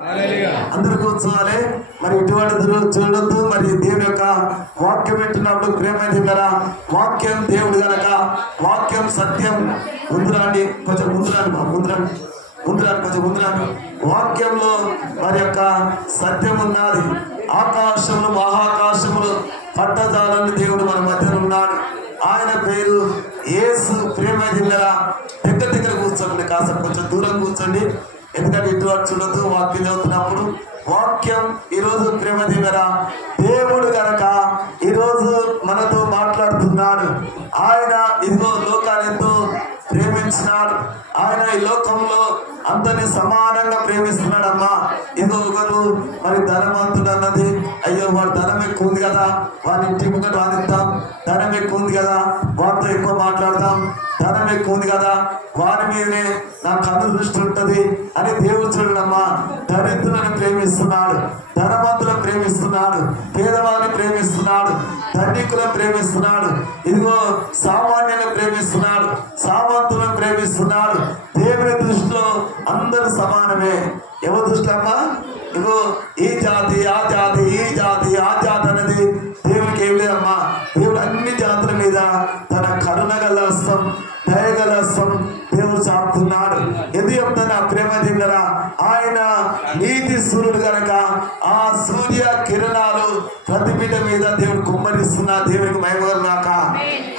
అందరూ కూర్చోవాలి. మరి ఇటువంటి చూడొద్దు. మరి దేవుని యొక్క వాక్యం వింటున్నప్పుడు ప్రేమైందిరా, వాక్యం దేవుడు గనక, వాక్యం సత్యం. ముందురాండి, కొంచెం ముందురాండి, కొంచెం ముందురాండి. వాక్యంలో మరి యొక్క సత్యం ఉన్నది. ఆకాశములు మహాకాశములు పట్టజాలని దేవుడు మన మధ్యలో ఉన్నాడు. ఆయన పేరు యేసు. ప్రేమైందిరా, దగ్గర కూర్చోండి, కాస్త కొంచెం దూరం కూర్చోండి. ఎందుకంటే ఇటువంటి చూడొద్దు. వాక్యం చదువుతున్నప్పుడు వాక్యం ఈరోజు ప్రేమదిగరా దేవుడు గనక ఈరోజు మనతో మాట్లాడుతున్నాడు. ఆయన ఇదిగో లోకాన్ని ఎంతో ప్రేమించినాడు. ఆయన ఈ లోకంలో అందరినీ సమానంగా ప్రేమిస్తున్నాడమ్మా. ఇదిగో ఒకరు మరి ధనవంతుడు అన్నది, అయ్యో వాడు ధనం ఎక్కువ ఉంది కదా, వాడి ఇంటి ముంగట వాదిద్దాం, ధనం ఎక్కువ ఉంది కదా వాడితో ఎక్కువ మాట్లాడదాం, ధనం ఎక్కువ ఉంది కదా వారి మీదనే నా కన్ను దృష్టి ఉంటుంది అని దేవుడు చూడమ్మా. దరిద్రులను ప్రేమిస్తున్నాడు, ధనవంతులను ప్రేమిస్తున్నాడు, పేదవారిని ప్రేమిస్తున్నాడు, ధనికులను ప్రేమిస్తున్నాడు, ఇదిగో సామాన్యులను ప్రేమిస్తున్నాడు, సామంతులను ప్రేమిస్తున్నాడు. దేవుని దృష్టిలో అందరూ సమానమే. ఎవరి దృష్టిలో అమ్మా? ఇదిగో ఈ జాతి ఆ జాతి, ఈ జాతి ఆ జాతి అనేది దేవునికి ఏం లేదమ్మా. దేవుడు అన్ని జాతుల మీద తన కరుణ గల హస్తం, దయగల హస్తం దేవుడు చాపుతున్నాడు. ఎందుకు చెప్తాను ప్రేమ దిగరా? ఆయన నీతి సూర్యుడు గనక ఆ సూర్య కిరణాలు ప్రతి బిడ్డ మీద దేవుడు కుమ్మరిస్తున్నా. దేవునికి మహిమగాక.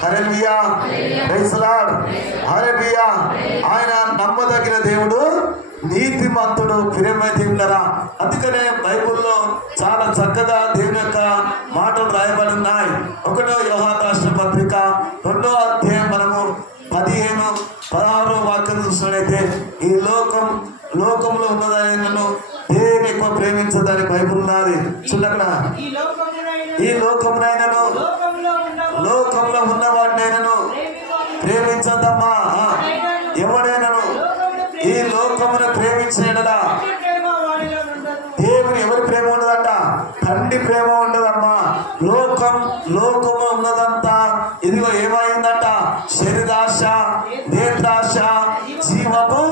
హల్లెలూయా, ప్రైజ్ ది లార్డ్, హల్లెలూయా. ఆయన నమ్మదగిన దేవుడు, నీతిమంతుడు. ప్రేమ దేవులరా, అందుకనే బైబుల్లో చాలా చక్కగా దేవుని యొక్క మాటలు రాయబడి ఉన్నాయి. 1 యోహాను రాసిన పత్రిక 2వ అధ్యాయం మనము 15-16 వాక్యం చూసినట్లయితే, ఈ లోకంలో ఉన్నదాన్ని దేని ఎక్కువ ప్రేమించదని బైబుల్ ఉన్నది. చూడక్కడ ఈ లోకమునైనను లోకంలో ఉన్నవాడినైనను ప్రేమించదమ్మా. ఎవడైనాను ఈ లోకమును ప్రేమించేడలా దేవుని ఎవరి ప్రేమ ఉండదట? తండ్రి ప్రేమ ఉండదమ్మా. లోకము ఉన్నదంతా ఇదిగో ఏమైందట? శరీరాశ, నేత్రాశ, జీవము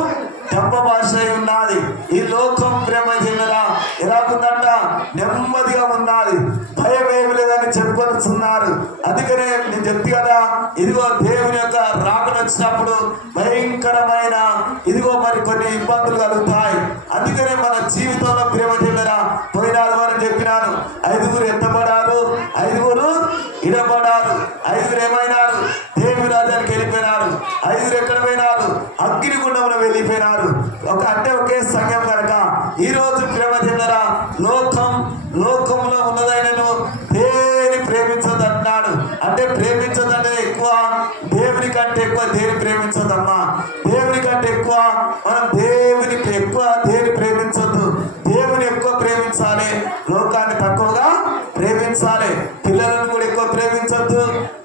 దెబ్బభాష ఉన్నది. ఈ లోకం ప్రేమ జిల్లరా ఎలాగుందంట? నెమ్మదిగా ఉన్నది, భయం ఏమి లేదని చెప్పుకొస్తున్నారు. అందుకనే నేను చెప్తే కదా, ఇదిగో దేవుని యొక్క రాకడ వచ్చినప్పుడు భయంకరమైన ఇదిగో మరి కొన్ని ఇబ్బందులు కలుగుతాయి. అందుకనే మన జీవితంలో ప్రేమ జిల్లరా పోయిన ఆదివారం చెప్పినాను, 5 ఎత్తబడారు, 5 ఇడబడారు, 5 ఏమైనారు? దేవుని రాజ్యానికి వెళ్ళిపోయినారు. 5 ఎక్కడ పోయినారు? అగ్నిగుండంలో వెళ్ళిపోయినారు. అంటే ఒకే సంఘం కనుక ఈ రోజు ప్రేమ జిల్లరా లోకంలో ఉన్నదైనను దేని ప్రేమించదన్నాడు. అంటే ప్రేమించదంటే ఎక్కువ దేవుని కంటే ఎక్కువ దేని ప్రేమించదమ్మా. దేవుని కంటే ఎక్కువ మనం దేని ప్రేమించద్దు. దేవుని ఎక్కువ ప్రేమించాలి, లోకాన్ని తక్కువగా ప్రేమించాలి. పిల్లలను కూడా ఎక్కువ ప్రేమించద్దు,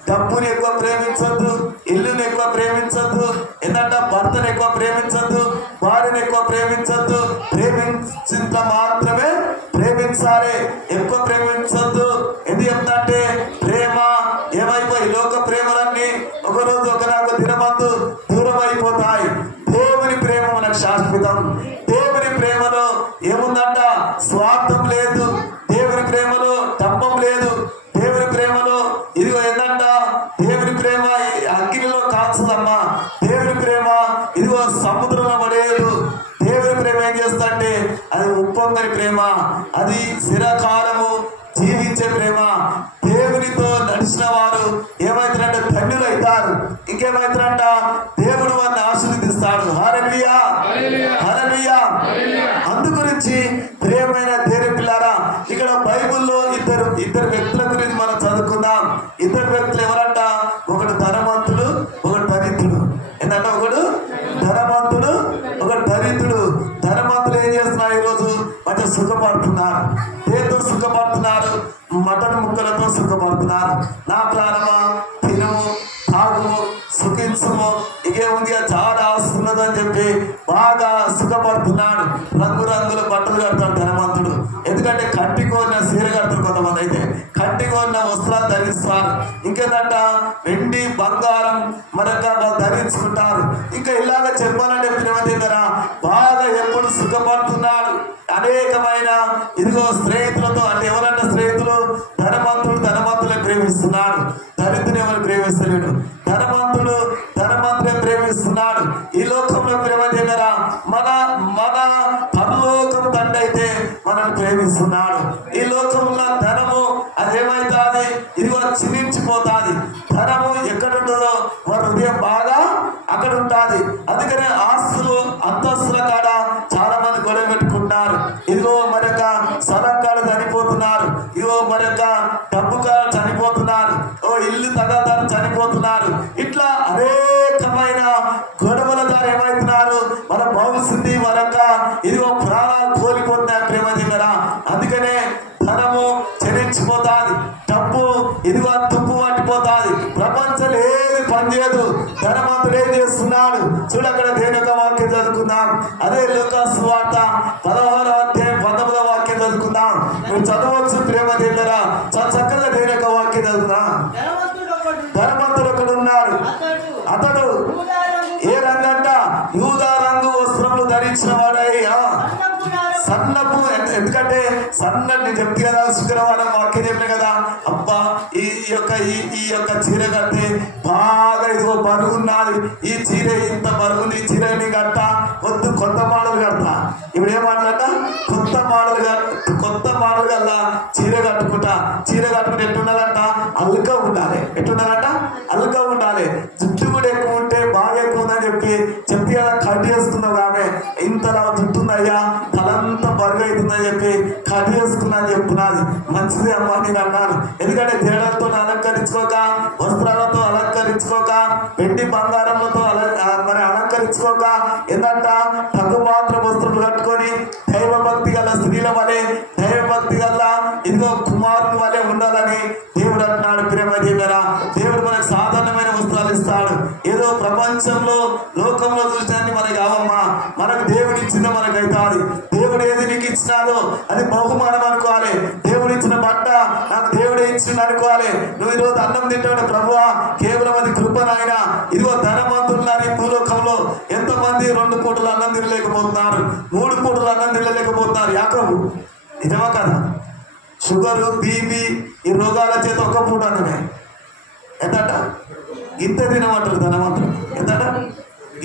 డబ్బుని ఎక్కువ ప్రేమించద్దు, ఇల్లుని ఎక్కువ ప్రేమించద్దు, ఏంటంటే భర్తను ఎక్కువ ప్రేమించద్దు, వారిని ఎక్కువ ప్రేమించద్దు. ప్రేమించినంత మాత్రమే ప్రేమించాలి, ఎక్కువ ప్రేమించద్దు. ఎందుకు చెప్తాంటే ప్రేమ ఏమైపోయి లోక ప్రేమలన్నీ ఒకరోజు ఒకనాకు దినమందు దూరం అయిపోతాయి. దేవుని ప్రేమ మనకు శాశ్వతం. దేవుని ప్రేమలో ఏముందంట? స్వార్థం లేదు. దేవుని ప్రేమలో డంబం లేదు. దేవుని ప్రేమలో ఇదిగో ఏంటంట? దేవుని ప్రేమ అగ్నిలో కాల్చదమ్మా. దేవుని ప్రేమ ఇదిగో సముద్రంలో పడేయదు. దేవుని ప్రేమ ఏం చేస్తంటే అది ఉప్పొంగని ప్రేమ, అది చిరకాలము జీవించే ప్రేమ. దేవునితో నడిచిన వారు ఏమైతారంటే ధన్యులు అవుతారు. ఇంకేమైతారంట? దేవుడు వారిని ఆశీర్వదిస్తాడు. హల్లెలూయా, హల్లెలూయా. అందుగురించి ప్రియమైన దేవుని పిల్లారా, ఇక్కడ బైబుల్లో ఇద్దరు వ్యక్తుల గురించి మనం చదువుకుందాం. ఇద్దరు వ్యక్తులు ఎవరంట? ఒకడు ధనవంతుడు, ఒకడు దరిద్రుడు. ఏంటంటే ఒకడు ధనవంతుడు, ఒకడు దరిద్రుడు. ధనవంతులు ఏం చేస్తున్నారు? ఈరోజు మంచిగా సుఖపడుతున్నారు. దేంతో సుఖపడుతున్నారు? మటన్ ముక్కలతో సుఖపడుతున్నారు. నా ప్రాణమా తినము, తాగుము, సుఖించము, ఇకేముంది చాలా ఆస్తున్నది అని చెప్పి బాగా సుఖపడుతున్నాడు. రంగురంగుల బట్టలు కడతాడు ధనవంతుడు. ఎందుకంటే కంటి కోరిన సీర కడతారు కొంతమంది, అయితే కంటి కోరిన వస్త్రాలు ధరిస్తారు. ఇంకేందంట? వెండి బంగారం మరొక ధరించుకుంటారు. ఇంకా ఇలాగ చెప్పాలంటే ప్రేమ బాగా ఎప్పుడు సుఖపడుతున్నాడు. అనేక అనేకమైన ఇదిగో స్నేహితులతో, అంటే ఎవరంటే స్నేహితులు, ధనవంతులే ప్రేమిస్తున్నాడు, దరిద్రుని ఎవరు ప్రేమిస్తలేడు. ధనవంతులే ప్రేమిస్తున్నాడు. ఈ లోకంలో ప్రేమ చేయరా, మన పరలోకం తండ్రి అయితే మనల్ని ప్రేమిస్తున్నాడు. ఈ లోకంలో ధనము అదేమైతుంది, ఇదిగో క్షీణించిపోతాది. ధనము ఎక్కడుంటుందో వారి హృదయం బాగా అక్కడ ఉంటుంది. అందుకనే ఆస్తులు అంతస్తుల కాడ చాలా మంది గొడవ పెట్టుకుంటున్నారు. ఇదిగో మరొక స్థలం కాడ చనిపోతున్నారు, ఇదిగో మరొక డబ్బు కాడ చనిపోతున్నారు, ఓ ఇల్లు తగదారు చనిపోతున్నారు. ఇట్లా అనేకమైన గొడవల ద్వారా ఏమవుతున్నారు, మన భవిష్యత్తు మరొక ఇదిగో ప్రాణాలు కోల్పోతున్నాయి ప్రేమ దగ్గర. అందుకనే ధనము చెల్లించిపోతాది, డబ్బు ఇదిగో తుప్పు పట్టిపోతాది. ప్రపంచంలో ఏది పనిచేయదు, ధనవంతుడు ఏం చేస్తున్నాడు చూడు. అక్కడ దేని యొక్క వాక్యం చదువుకుందాం, అదే లూకాసు సువార్త 16వ అధ్యాయం 19వ వాక్యం చదువుకుందాం. నువ్వు చదవచ్చు ప్రేమ దగ్గర, చక్కగా దేని యొక్క వాక్యం చదువుకుందాం. ధనవంతుడు ఒకడు ఉన్నాడు, అతడు ఏ రంగంట, యూదా రంగు వస్త్రములు ధరించిన వాడయ్యా, సన్నపు. ఎందుకంటే సన్నని చెప్తే కదా, శుక్రవారం వాక్యం చెప్పిన కదా, అబ్బా ఈ యొక్క చీర కడితే బాగా ఇదిగో బరువు ఉన్నది, ఈ చీర ఇంత బరువుని చీరని కట్ట వద్దు, కొత్త మోడల్ కడతా. ఇప్పుడు ఏమంట, కొత్త మోడల్ కల్లా చీర కట్టుకుంటా. చీర కట్టుకుంటే ఎట్లున్నదంట, అల్లుగా ఉండాలి. ఎట్లున్నదంట, అల్లుగా ఉండాలి. జుట్టు కూడా ఎక్కువ ఉంటే బాగా ఎక్కువ ఉందని చెప్పి కదా, కట్ చేసుకున్నావు ఆమె, ఇంతలా జుట్టుందయ్యా, తలంతా బరువు అవుతుందని చెప్పి కట్ చేసుకున్నా అని చెప్తున్నది. మంచిది అమ్మా నేను అన్నాను. ఎందుకంటే తేడాలతో అలంకరించుకోక, వస్త్రాలతో అలంకరించుకోక, వెండి బంగారంలతో మరి అలంకరించుకోక, ఏంటంట తగ్గుమాత్ర వస్త్రులు కట్టుకొని దైవభక్తి గల స్త్రీల వలె, దైవభక్తి గల ఇదిగో కుమారుని వలె ఉండాలని దేవుడు అంటున్నాడు. ప్రేమ దేవుడా, దేవుడు మనకు సాధారణమైన వస్త్రాలు ఇస్తాడు. ఏదో ప్రపంచంలో లోకంలో చూసినాన్ని మనకి కావమ్మా, మనకు దేవుడు ఇచ్చిందో మనకు అవుతుంది. దేవుడు ఏది నీకు ఇచ్చినాదో అది బహుమానం అనుకోవాలి. దేవుడు ఇచ్చిన బట్ట నాకు దేవుడే ఇచ్చింది అనుకోవాలి. నువ్వు ఈరోజు అన్నం తింటాడు ప్రభువా, కేవలం అది కృపనైనా. ఇదిగో ధనవంతులున్నారు ఈ భూలోకంలో, ఎంతమంది 2 పూటలు అన్నం తినలేకపోతున్నారు, 3 పూటలు అన్నం తినలేకపోతున్నారు. యాకోబు నిజమా కదా? షుగరు, బీపీ ఈ రోగాల చేత 1 పూట అన్నమే ఎంతట, ఇంత తినమంటారు ధనవంతులు. ఎంతట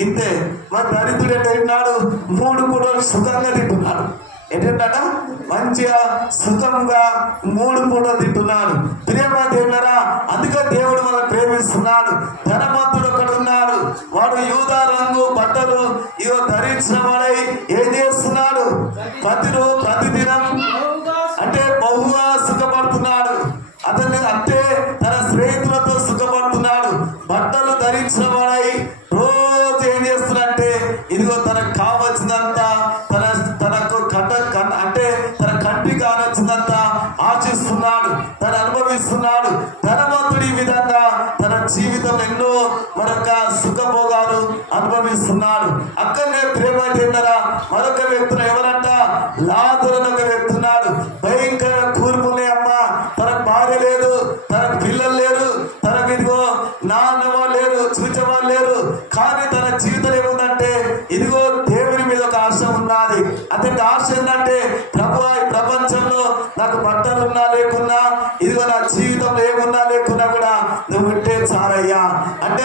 ఇంతే. మరి దరిద్రుడు అంటే తింటున్నాడు, 3 పూటలు సుఖంగా తింటున్నాడు. ఏంటంట, మంచిగా సుఖంగా 3 పూటలు తింటున్నాడు. ప్రేమ దేవుడరా, అందుకే దేవుడు మనం ప్రేమిస్తున్నాడు. ధనవంతుడు ఒకడు ఉన్నాడు, వాడు యూదా రంగు బట్టలు ఇవో ధరించిన వాడై ఏం చేస్తున్నాడు, ప్రతిదినం అంటే బహుగా సుఖపడుతున్నాడు. అతన్ని అంటే తన స్నేహితులతో సుఖపడుతున్నాడు. బట్టలు ధరించిన వాడై రోజు ఏం చేస్తున్నాడంటే ఇదిగో తనకు కావలసినంత, తనకు అంటే తన కంటికి కావలసినంత ఆశిస్తున్నాడు, తను అనుభవిస్తున్నాడు. ధనవంతుడు ఈ విధంగా తన జీవితంలో ఎన్నో మరొక సుఖభోగాలు అనుభవిస్తున్నాడు. అక్కడనే ప్రేమ చెందరా మరొక వ్యక్తులు ఎవరంట, లాజరు ఒక వ్యక్తి ఉన్నాడు. భయంకర కూర్పునే అమ్మ, తనకు భార్య లేదు, తనకు పిల్లలు లేరు, తనకు ఇదిగో నాన్నమో లేరు, చూచేవాళ్ళు లేరు. కానీ తన జీవితం ఏముందంటే ఇదిగో దేవుని మీద ఒక ఆశ ఉన్నది. అతనికి ఆశ ఏంటంటే, ప్రభువా ఈ ప్రపంచంలో నాకు బట్టలు ఉన్నా లేకున్నా, ఇదిగో నా జీవితంలో ఏమున్నా లేకున్నా కూడా నువ్వు ఉంటే చాలయ్యా. అంటే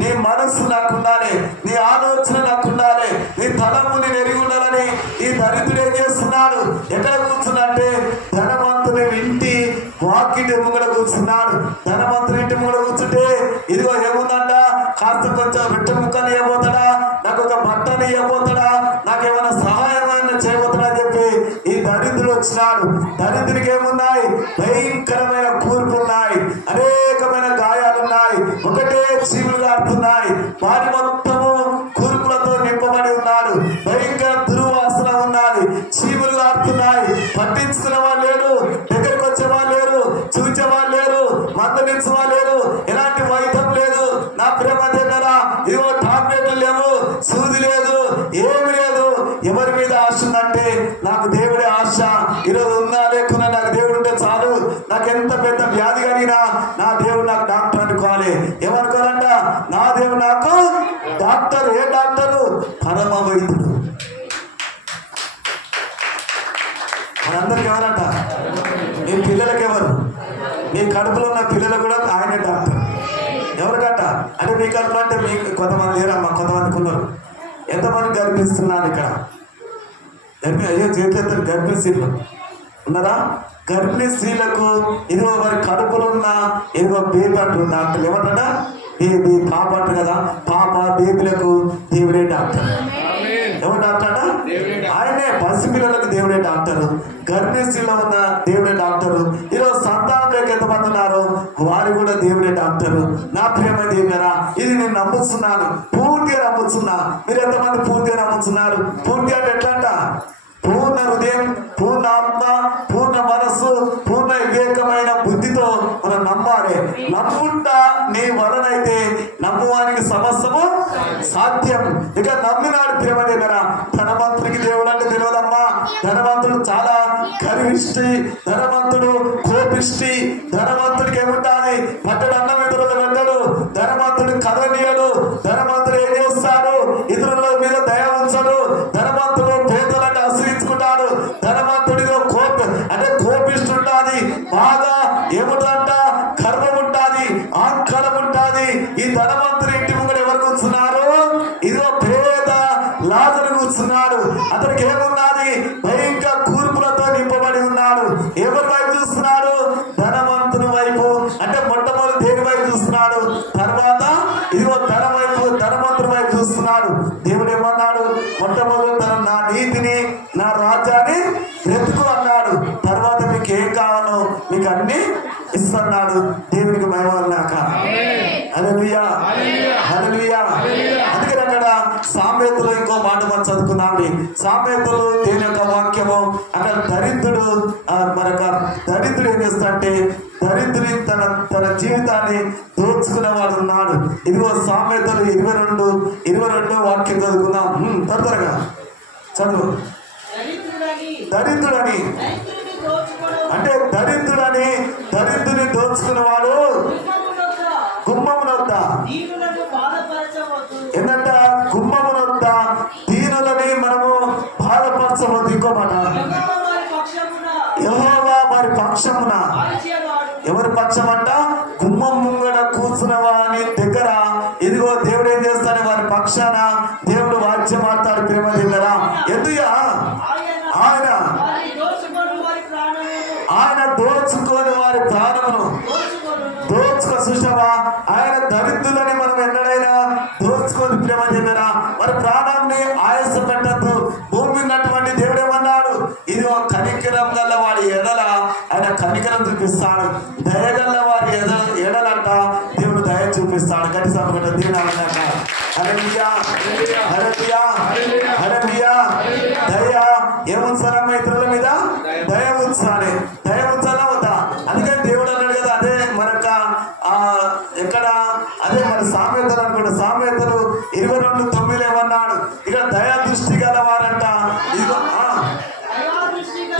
నీ మనస్సు నాకు ఉండాలి, నీ ఆలోచన నాకు ఉండాలి, నీ తలంపు నేను ఎరిగి ఉండాలని ఈ దరిద్రుడు ఏం చేస్తున్నాడు, ఎక్కడ కూర్చున్నాడంటే ధనవంతుని ఇంటి వాకిటి ముంగడ కూర్చున్నాడు. ధనవంతుని ఇంటి ముంగడ కూర్చుంటే ఇదిగో ఏముందంట, కాస్త కొంచెం రొట్టె ముక్కని ఇవ్వబోతాడా, నాకు ఒక బట్టని ఇవ్వబోతాడా, నాకేమైనా సహాయం చేయబోతాడా అని చెప్పి ఈ దరిద్రుడు వచ్చినాడు. దరిద్రుడికి ఏమున్నాయి, భయంకరమైన కూర్పు ఉన్నాయి, అనేకమైన గాయాలున్నాయి, ఒకటే చీములు కారుతున్నాయి. వారి మొత్తము కూర్పులతో నింపబడి ఉన్నాడు. భయంకర దుర్వాసన ఉన్నది, చీములు కారుతున్నాయి. పట్టించుకున్న వాళ్ళు లేరు, దగ్గరికి వచ్చే వాళ్ళు లేరు, చూచే వాళ్ళు లేరు, మందలించే వాళ్ళు లేరు, ఎలాంటి వైద్యం లేదు. నా ప్రేమ దగ్గర ఇవో టాబ్లెట్లు లేవు, సూది లేదు, ఏమి లేదు. ఎవరి మీద ఆశ ఉందంటే నాకు దేవుడే ఆశ. ఈరోజు ఉన్నా లేకున్నా నాకు దేవుడు ఉంటే చాలు. నాకు ఎంత పెద్ద వ్యాధి కలిగినా నా దేవుడు నాకు డాక్టర్ అనుకోవాలి. ఏమనుకోవాలంట, నా దేవుడు నాకు డాక్టర్. ఏ డాక్టరు? పరమ వైద్యుడు. మీ కడుపులో ఉన్న పిల్లలు కూడా ఆయనే డాక్టర్. ఎవరికట అంటే మీ కడుపులో అంటే మీకు కొంతమంది లేరమ్మా, కొంతమందికి ఉన్నారు. ఎంతమంది గర్భిస్తున్నారు ఇక్కడ? అయ్యో చేతులు గర్భిణీ స్త్రీలు ఉన్నారా? గర్భిణీ స్త్రీలకు ఇదిగో వారి కడుపులో ఉన్న ఇదిగో బేబీ అంటారు డాక్టర్లు. ఏమంటారా? బేబీ పాప అంటారు కదా, పాప బేబీలకు దేవుడే డాక్టర్. ఎవరు డాక్టర్ అంట? ఆయనే. పసిపిల్లలకు దేవుడే డాక్టరు, గర్భిణీ స్త్రీలో ఉన్న దేవుడే డాక్టరు. ఈరోజు సంతానంలోకి ఎంతమంది ఉన్నారు వారు కూడా దేవుడే డాక్టరు. నా ప్రేమ దేవుడారా, ఇది నేను నమ్ముతున్నాను, పూర్తిగా నమ్ముతున్నా. మీరు ఎంతమంది పూర్తిగా నమ్ముతున్నారు? పూర్తి అంటే ఎట్లా అంట? పూర్ణ హృదయం, పూర్ణ ఆత్మ, పూర్ణ మనస్సు, పూర్ణ వివేకమైన బుద్ధితో మనం నమ్మాలి. నమ్ముంటా నీ వలనైతే నమ్మువానికి సమస్తము సాధ్యం. ఇక నమ్మినాడు ప్రేమ దగ్గర. ధనవంతుడికి దేవుడు అంటే తెలియదమ్మా. ధనవంతుడు చాలా గర్విష్టి, ధనవంతుడు కోపిష్టి. ధనవంతుడికి ఏముంటాది? పట్టడు అన్నం ఇతరులు పెట్టడు. ధనవంతుడు కదనీయడు. ధనవంతుడు ఏం చేస్తాడు? ఇతరుల మీద దయ ఉంచడు. ధనవంతుడు పేదలంటే ఆశ్రయించుకుంటాడు. ధనవంతుడిలో అంటే కోపిస్తుంటాది, బాగా ఏముంటంట గర్వం ఉంటాది, ఆంకరం ఉంటాది. ఈ ధనవంతుడి ఇంటి ముందు ఎవరు కూర్చున్నారు? ఇదిగో పేద లాజరు కూర్చున్నాడు. అతనికి ఏమున్నది? భయంకర కూర్పులతో నింపబడి ఉన్నాడు. ఎవరి వైపు చూస్తున్నాడు? ధనవంతుని వైపు. అంటే మొట్టమొదటి దేని వైపు చూస్తున్నాడు? తర్వాత ఇదిగో ధనవంతుని వైపు చూస్తున్నాడు. దేవుడు ఏమన్నాడు? మొట్టమొదటి నా నీతిని, నా రాజ్యాన్ని వెతుకు అన్నాడు. తర్వాత మీకు ఏం కావాలో మీకు అన్ని ఇస్తున్నాడు. దేవునికి మహిమన్నాక హల్లెలూయా, హల్లెలూయా. అందుకని అక్కడ సామెతలు ఇంకో మాట మనం చదువుకున్నాండి. సామెతలు దేని యొక్క వాక్యము అక్కడ దరిద్రుడు దరిద్రుడు ఏం చేస్తాడంటే దరిద్రుడి తన జీవితాన్ని దోచుకునేవాడు ఉన్నాడు. ఇదిగో సామెతలు 22 వాక్యం చదువుకుందాం. త్వరగా చదువు. దరిద్రుడని అంటే దరిద్రుని దోచుకునేవాడు గుమ్మమునొద్ద ఏంటంట? గుమ్మమునొద్ద దీనులని మనము బాధపరచవద్దు. ఇంకో మాట, యెహోవా వారి పక్షమున. ఎవరి పక్షం అంట? గుమ్మం ముంగడ కూర్చున్నవాని దగ్గర ఇదిగో దేవుడు ఏం చేస్తాడు? వారి పక్షాన దేవుడు వాక్యం ఆడతాడు. ప్రేమ దగ్గర ఎందుయా? ఆయన దోచుకొని వారి ప్రాణమును చూసావా? ఆయన దరిద్రులని మనం ఎన్నడైనా దోచుకొని ప్రేమ దగ్గర వారి ప్రాణాన్ని ఆయాస పెట్టద్దు. భూమి ఉన్నటువంటి దేవుడు ఏమన్నాడు? ఇది ఒక కనికరం గల్ల వాడి ఎడల ఆయన కనికరం చూపిస్తాడు. దయగల్ల వారి ఎడలంట దేవుడు దయ చూపిస్తాడు. గట్టి సమకట దేవుడు అన్నాక హల్లెలూయా, హల్లెలూయా, హల్లెలూయా. దయ ఏముంచాలమ్మా? ఇతరుల మీద దయ ఉంచాలి. దయ ఉంచాలా వద్దా? అందుకని దేవుడు అన్నాడు కదా, అదే మనక ఎక్కడ అదే మన సామెతలు అనుకుంటా. సామెతలు 22:9 ఏమన్నాడు? ఇక్కడ దయా దృష్టి గలవారంట. ఇదిగో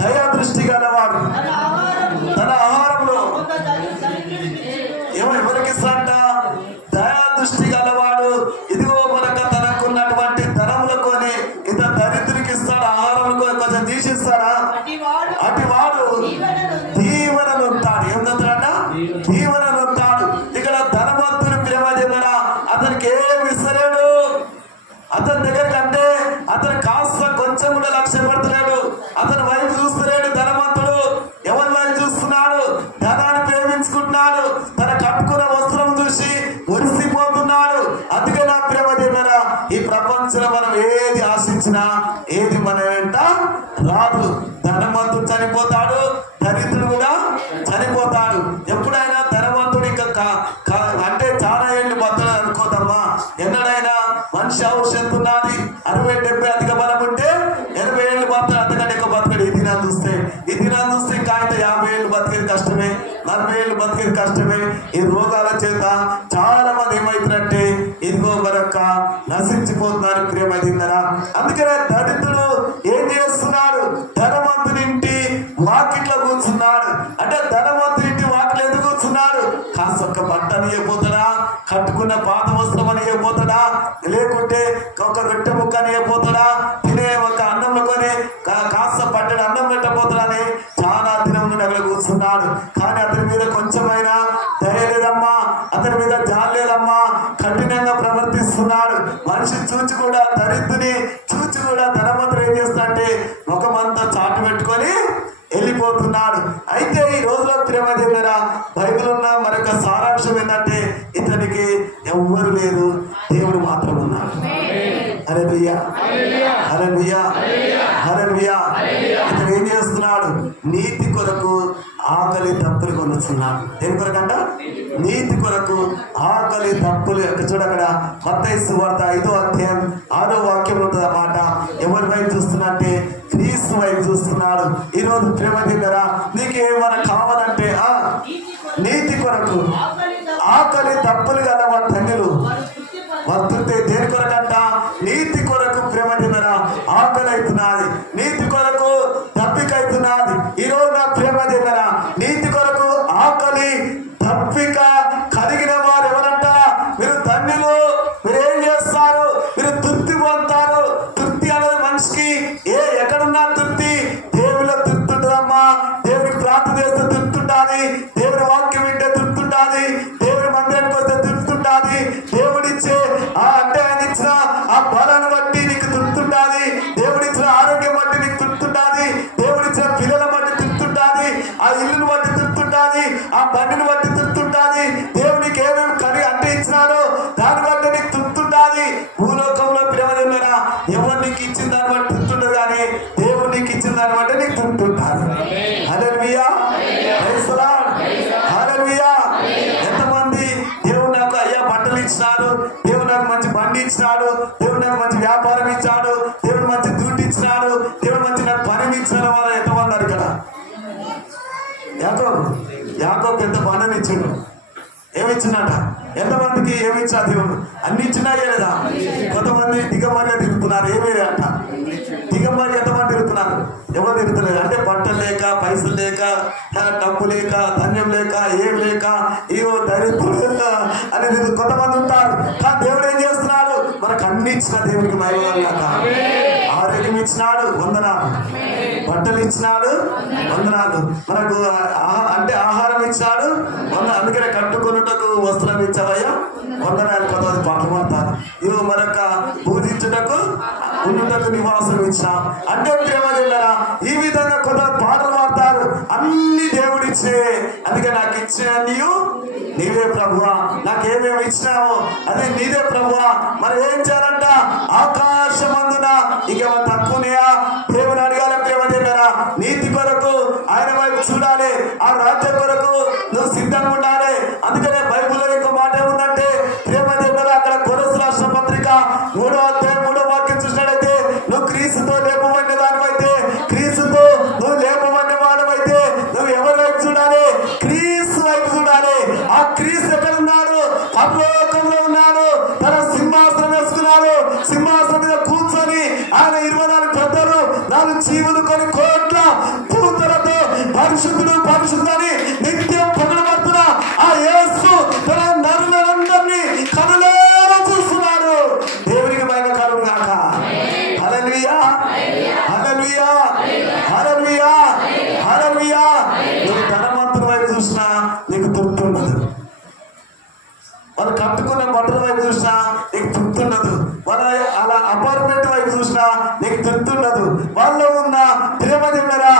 దయా దృష్టి గలవారు తన ఆహారంలో ఎవరికి ఇస్తాడంట? దయా దృష్టి గలవాడు ఇదిగో మనక తనకున్నటువంటి ధనములకొని ఇంత దరిద్రునికి ఇస్తాడు. ఆహారంలో కొంచెం తీసిస్తాడా? అటు వాడు దీవెనలు ఉంటాడు. ఏమంటాడంట? దీవెనలు ఉంటాడు. ఇక్కడ ధనవంతుడు ప్రేమ చెందడా? అతనికి ఏమి ఇస్తలేడు. అతని దగ్గర కంటే అతను కాస్త కొంచెం కూడా లక్ష్య పెడతలేడు. అతని వైపు చూస్తలేడు. ధనవంతుడు ఎవరి వైపు చూస్తున్నాడు? ధనాన్ని ప్రేమించుకుంటున్నాడు. తన కట్టుకున్న వస్త్రం చూసి మురిసిపోతున్నాడు. అందుకే నా ప్రేమ చెందరా, ఈ ప్రపంచంలో మనం ఏది ఆశించినా ఏది మన వెంట రాదు. ధనవంతుడు చనిపోతాడు, దరిద్రుడు కూడా చనిపోతాడు. ఎప్పుడైనా ధనవంతుడు ఇంకా అంటే చాలా ఏళ్ళు బతలు అనుకోదమ్మా. ఎన్నడైనా మనిషి అవసరం ఉన్నది 60-70 అధిక బలం ఉంటే 80 ఏళ్ళు బతలు, అంతకంటే ఎక్కువ బతకడు. ఈ దినాన్ని చూస్తే ఇంకా ఆయన 50 ఏళ్ళు బతికేది కష్టమే, 40 ఏళ్ళు బతికేది కష్టమే. ఈ రోగాల చేత చాలా మంది ఏమైతుందంటే ఇదిగో మరొక నశించిపోతున్నారు. ప్రేమ తిన్నారా? అందుకనే దరిద్రుడు ఏం చేస్తున్నాడు? ధనవంతుని ఇంటి వాకిట్లో కూర్చున్నాడు. అంటే ధనవంతుని ఇంటి వాకిట్లో ఎందుకు కూర్చున్నాడు? కాస్త ఒక్క బట్టని ఇవ్వబోతాడా? కట్టుకున్న పాత వస్త్రం అని ఇవ్వబోతాడా? లేకుంటే ఒక రొట్టె ముక్క అని ఇవ్వబోతాడా? తినే ఒక అన్నంలో కొని కాస్త పట్టెడు అన్నం పెట్టబోతాడని చాలా దినం నుండి అక్కడ కూర్చున్నాడు. కానీ అతని మీద కొంచెం అంతా చాటు పెట్టుకొని వెళ్ళిపోతున్నాడు. అయితే ఈ రోజులో ప్రేమ దేవుడా బైబిల్ ఉన్న మరొక సారాంశం ఏంటంటే ఇతనికి ఎవ్వరు లేరు, దేవుడు మాత్రం ఉన్నాడు. హల్లెలూయా హల్లెలూయా హల్లెలూయా. ఇతను ఏం చేస్తున్నాడు? నీతి కొరకు ఆకలి తప్పులు కొనుస్తున్నాడు. దేని కొరకంట? నీతి కొరకు ఆకలి తప్పులు. చూడక్కడ మత్తయి సువార్త 5వ అధ్యాయం 6వ వాక్యం ఉంటుంది అన్నమాట. ఎవరి వైపు చూస్తున్నట్టే క్రీస్తు వైపు చూస్తున్నాడు. ఈ రోజు ప్రేమ దగ్గర నీకేమైనా కావాలంటే నీతి కొరకు ఆకలి తప్పులు కదా వాళ్ళ ధన్యులు వర్తితే. దేని కొరకంట? నీతి కొరకు ప్రేమ దగ్గర ఆకలి అవుతున్నది, నీతి కొరకు తప్పిక అవుతున్నది. ఈ రోజు నా ప్రేమ దగ్గర నీతి కొరకు ఆకలి తప్పిక కలిగిన వారు ఎవరంట? మీరు ధన్యులు. మీరు ఏం చేస్తారు? మీరు తృప్తి పొందుతారు. తృప్తి అనేది మనిషికి ఎక్కడున్నా తృప్తి, దేవుడిలో తృప్తి ఉంటుందమ్మా. దేవుడికి ప్రార్థన చేస్తే తృప్తి ఉండాలి, దేవుడి వాక్యం వింటే తృప్తి ఉండాలి, దేవుడి మందిరానికి వస్తే తృప్తి ఉండాలి. దేవుడిచ్చే అంటే ఆయన ఇచ్చిన ఆ బలాన్ని బట్టి నీకు తృప్తి ఉండాలి, దేవుడిచ్చిన ఆరోగ్యం బట్టి నీకు తృప్తి ఉండాలి, దేవుడిచ్చిన పిల్లల బట్టి తృప్తి ఉండాలి, ఆ ఇల్లుని బట్టి తృప్తి ఉండాలి, ఆ బండిని బట్టి తృప్తి ఉండాలి. దేవుడికి ఏమేమి కలి అంటే ఇచ్చినాడో దాన్ని బట్టి నీకు తృప్తి ఉండాలి. భూలోకంలో ప్రేమ దేవుడా ఎవరు నీకు ఇచ్చిన దాన్ని బట్టి తృప్తి ఉండదు, కానీ దేవుడు నీకు ఇచ్చిన దాన్ని బట్టి నీకు తృప్తి ఉండాలి. హల్లెలూయా ప్రైజ్ ది లార్డ్ హల్లెలూయా. ఎంతమంది దేవుడు నాకు అయ్యా బట్టలు ఇచ్చినాడు, దేవుడు నాకు మంచి బండి ఇచ్చినాడు, దేవుడు నాకు మంచి వ్యాపారం ఇచ్చాడు, దేవుడు మంచి డ్యూటీ ఇచ్చినాడు, దేవుడు మంచి నాకు పని ఇచ్చాడు వాళ్ళు ఎంతమంది అన్నారు కదా. యాకోబు ఎంత పనులు ఇచ్చాడు, ఏమిచ్చినట? ఎంతమందికి ఏమిచ్చా దేవుడు? అన్ని ఇచ్చినా లేదా? కొంతమంది దిగంబరిగా తిరుగుతున్నారు. ఏమీ అంట దిగంబరి ఎంతమంది తిరుగుతున్నారు? ఎవరు తిరుగుతలేదు అంటే బట్టలు లేక, పైసలు లేక, డబ్బు లేక, ధన్యం లేక, ఏం లేక, ఏవో దరిద్రులు అనేది కొంతమంది ఉంటారు. కానీ దేవుడు ఏం చేస్తున్నాడు? మనకు అన్ని ఇచ్చిన దేవుడికి మహిమ. ఆరోగ్యం ఇచ్చినాడు, వందనాలు. బట్టలు ఇచ్చినాడు, వందనాలు. మనకు అంటే ఆహారం ఇచ్చినాడు, అందుకనే కట్టుకొనుటకు వస్త్రం ఇచ్చావయ్యా, వందనాలు. కొంతమంది పాటలు పాడతారు. ఇవి మరొక పూజించుటకు ఉండుటకు నివాసం ఇచ్చినాం అంటే ప్రేమ దేవుడా. ఈ విధంగా కొంత పాటలు పాడతారు. అన్ని దేవుడిచ్చే. అందుకే నాకు ఇచ్చిన నీవే ప్రభువా, నాకేమేమి ఇచ్చినావు అదే నీదే ప్రభువా. మరి ఏం చేయాలంట? ఆకాశమందున ఇంకేమో తక్కువనేయా? దేవుని అడగాలి ప్రేమ దేవుడా. నీతి కొరకు ఆయన వైపు చూడాలి, ఆ రాజ్యం కొరకు నువ్వు సిద్ధంగా ఉండాలి. అందుకనే బైబిల్లో ఇంకో మాట ఏముందంటే ప్రేమ దేవుడా, అక్కడ కొలస్సీ రాసిన పత్రిక 3వ అధ్యాయం 3వ వాక్యం చూసినట్లయితే నువ్వు క్రీస్తుతో లేపబడిన దానివైతే, క్రీస్తుతో నువ్వు లేపబడిన వాడవైతే నువ్వు ఎవరి వైపు చూడాలి? క్రీస్తు వైపు చూడాలి. ఆ క్రీస్తు ఎక్కడ ఉన్నాడు? పరలోకంలో ఉన్నాడు. తన సింహాసనం వేసుకున్నాడు. సింహాసనం మీద కూర్చొని ఆయన 24 పెద్దలు 4 జీవులు కొన్ని కోట్ల దూతలతో పరిశుద్ధుడు పరిశుద్ధుని నిత్యం పొగడబడుతున్న ఆ యేసు తన నరులందరినీ కనులారా చూస్తున్నాడు. దేవునికి మహిమ కలుగును గాక. హల్లెలూయా హల్లెలూయా హల్లెలూయా హల్లెలూయా. నువ్వు ధనవంతుల వైపు చూసినా నీకు తృప్తి ఉండదు. వాళ్ళు కట్టుకున్న బట్టల వైపు చూసినా నీకు తృప్తి ఉండదు. వాళ్ళ అలా అపార్ట్మెంట్ వైపు చూసినా నీకు తృప్తి ఉండదు. వాళ్ళు ఉన్న ప్రేమ దేవుడరా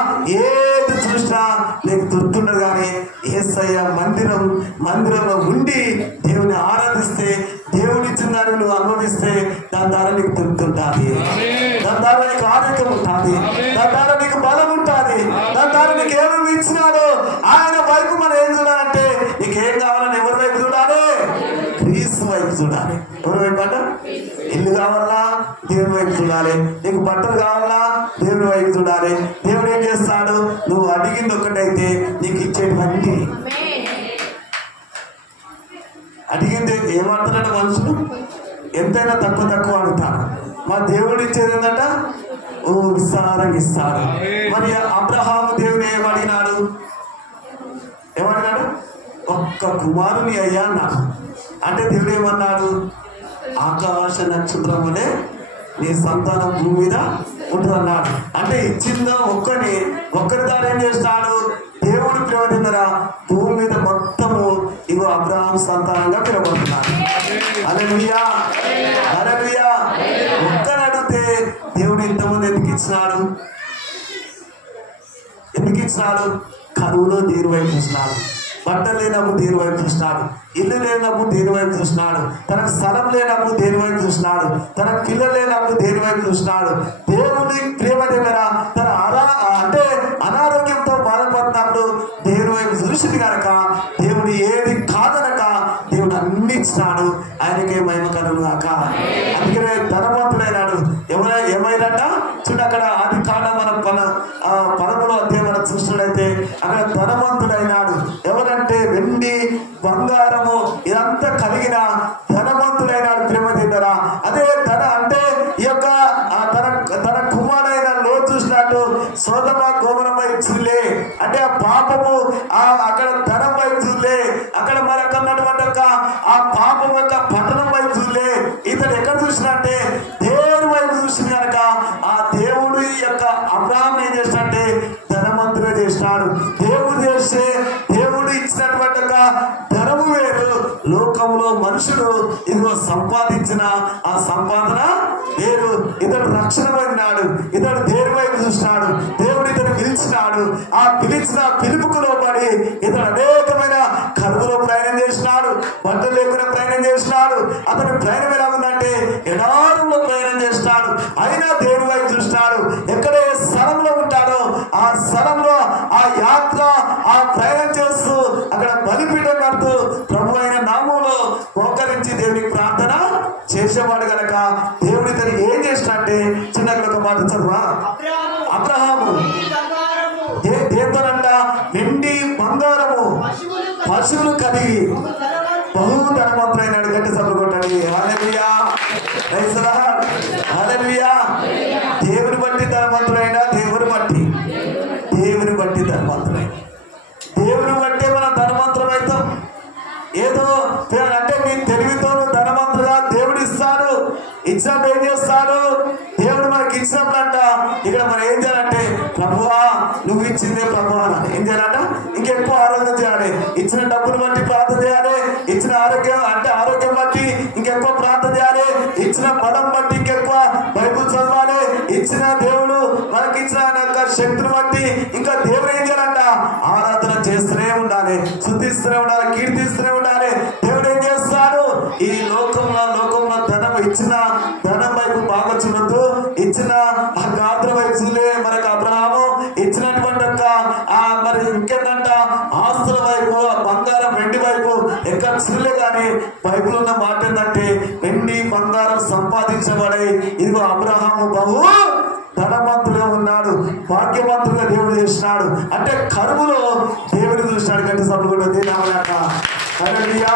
ఏది చూసినా నీకు తృప్తి ఉండదు. కానీ యేసయ్య మందిరంలో ఉండి దేవుని ఆరాధిస్తే, దేవుడు ఇచ్చిన దాన్ని నువ్వు అనుభవిస్తే దాని ద్వారా నీకు తృప్తి ఉంటుంది, దాని ద్వారా నీకు ఆరోగ్యం ఉంటుంది, దాని ద్వారా నీకు బలం ఉంటుంది, దాని ద్వారా నీకు ఏమేమి ఇచ్చినాడో ఆయన వైపు మనం ఏం చూడాలంటే నీకేం కావాలని ఎవరి వైపు చూడాలి? క్రీస్తు వైపు చూడాలి. ఎవరి వైపు అంట? ఇల్లు కావాలా? దేవుని వైపు చూడాలి. నీకు బట్టలు కావాలా? దేవుని వైపు చూడాలి. దేవుడు ఏం చేస్తాడు? నువ్వు అడిగింది ఒకటైతే నీకు ఇచ్చేటువంటి అడిగింది ఏమంటారంట మనుషులు? ఎంతైనా తక్కువ అడుగుతారు. మా దేవుడు ఇచ్చేది ఏంటంట? విస్తారంగా ఇస్తాడు. మరి అబ్రహాము దేవుడు ఏమడిగినాడు? ఒక్క కుమారుని అయ్యా నాకు అంటే దేవుడు ఏమన్నాడు? ఆకాశ నక్షత్రం వలె నీ సంతానం భూమి మీద ఉంటుందన్నాడు. అంటే ఇచ్చిందో ఒక్కరి ద్వారా ఏం చేస్తాడు? దేవుడు పిలవడున్నారా భూమి మీద మొత్తము ఇగో అబ్రహాం సంతానంగా పిలవబడుతున్నాడు. హల్లెలూయా హల్లెలూయా. ఒక్కని అడిగితే దేవుడు ఇంతమంది ఎందుకు ఇచ్చినాడు? ఎందుకు ఇచ్చినాడు? కరువులో దేని వైపు చూసినాడు, బట్టలు లేనప్పుడు దేని వైపు చూసినాడు, ఇల్లు లేనప్పుడు దేని వైపు చూసినాడు, తనకు స్థలం లేనప్పుడు దేని వైపు చూసినాడు, తనకు పిల్లలు లేనప్పుడు దేని వైపు చూసినాడు. దేవుని ప్రేమ దగ్గర తన అంటే అనారోగ్యంతో బాధపడినప్పుడు దేవుని వైపు చూసింది కనుక దేవుడు ఏది కాదనక దేవుడు అన్ని ఇచ్చినాడు. ఆయనకే మహిమ కలుగును గాక. అందుకనే ధనవంతుడైనాడు. ఏమైనట చూడు, అక్కడ ఆది కాండం మనం 11వ అధ్యాయం మనం చూసినట్లయితే అక్కడ ధనవంతుడైనాడు. ఎవరంటే వెండి బంగారము ఇదంతా కలిగిన ధనవంతుడైనాడు. ప్రేమ తింటారా? అదే ధన అంటే ఈ యొక్క తన కుమారుడైన లోతు చూసినట్టు సొదొమ గొమొర్రా వైపు చూడలే, అంటే ఆ పాపము అక్కడ ధనం వైపు చూడలే, అక్కడ మరొకన్నటువంటి ఆ పాపం యొక్క పట్టణం వైపు చూడలే. ఇతడు ఎక్కడ చూసినట్టే దేవుడి వైపు చూసింది కనుక ఆ దేవుడి యొక్క అబ్రాహాం ఏం చేసినట్టే ధనవంతుడే చేసినాడు. దేవుడు ఇచ్చినటువంటి ధనము వేరు, లోకంలో మనుషుడు ఇదిగో సంపాదించిన ఆ సంపాదన వేరు. ఇతడు రక్షణ పొందినాడు, ఇతడు దేవుడి వైపు చూసినాడు, దేవుడు ఇతడు పిలిచినాడు. ఆ పిలిచిన పిలుపుకు లోబడి ఇతడు అనేకమైన కరువులో ప్రయాణం చేసినాడు, బట్టలు లేకుండా ప్రయాణం చేసినాడు. అతని ప్రయాణం ఎలా ఉందంటే ఎడారుల్లో ప్రయాణం చేసినాడు, అయినా దేవుడి వైపు చూసినాడు. ఎక్కడ ఏ స్థలంలో ఉంటాడో ఆ స్థలంలో ఆ యాత్ర ఆ ప్రయాణం చేస్తూ అక్కడ బలిపీఠం కడుతూ ప్రభు అయిన నామంలో మోకరించి దేవునికి ప్రార్థన చేసేవాడు గనక దేవుడి తను ఏం చేసినట్టే చిన్నక్కడ ఒక మాట చదువా. అబ్రహాము దేంతోనంట వెండి బంగారము పశువులు కలిగి బహు ధనవంతుడైనాడు. గట్టి సభలు కొట్టండి. హల్లెలూయా, ప్రైజ్ ది లార్డ్, హల్లెలూయా. దేవుని బట్టి ధనవంతుడైనా దేవుని బట్టి ధనవంతుడైన దేవుని బట్టే మనం ధనవంతులం అవుతాం. ఏదో అంటే మీ తెలివితో ధనవంతుడుగా దేవుడు ఇస్తాడు. ఇచ్చినప్పుడు ఏం చేస్తాడు? దేవుడు మనకి ఇచ్చినప్పుడంట ఇక్కడ మనం ఏం చేయాలంటే ప్రభువా నువ్వు ఇచ్చిందే ప్రభువా ఏం చేయాలంట ఇంకెక్కువ ఆరోగ్యం చేయాలి. ఇచ్చిన డబ్బును బట్టి ప్రార్థన చేయాలి, ఇచ్చిన ఆరోగ్యం బట్టి ఇంకెక్కువ ప్రార్థన చేయాలి, ఇచ్చిన బలం బట్టి ఇంకెక్కువ బైబుల్ చదవాలి, ఇచ్చిన దేవుడు మనకి ఇచ్చిన శక్తిని బట్టి ఇంకా దేవుడు ఏం చేయాలంట ఆరాధన చేస్తూనే ఉండాలి, శుద్ధిస్తూనే ఉండాలి, కీర్తిస్తూనే ఉండాలి. దేవుడు ఏం చేస్తాడు? ఈ లోకంలో ధనం ఇచ్చిన ధనం వైపు బాగా చూడద్దు, ఇచ్చిన ఆ గాత్ర వైపు చూలే. మనకు అబ్రహాము ఇచ్చినటువంటి మరి ఇంకేంటంట ఆస్తుల వైపు బంగారం వెండి వైపు ఎక్కడ చూడలే. కానీ బైబిల్ ఉన్న మాట ఏంటంటే వెండి బంగారం సంపాదించబడే ఇదిగో అబ్రహాము బహు ధనవంతుడుగా ఉన్నాడు, భాగ్యవంతుడుగా దేవుడు చేసినాడు. అంటే కరువులో దేవుడు చూసినాడు. గట్టి సభలు కూడా దేనామలేక హల్లెలూయా,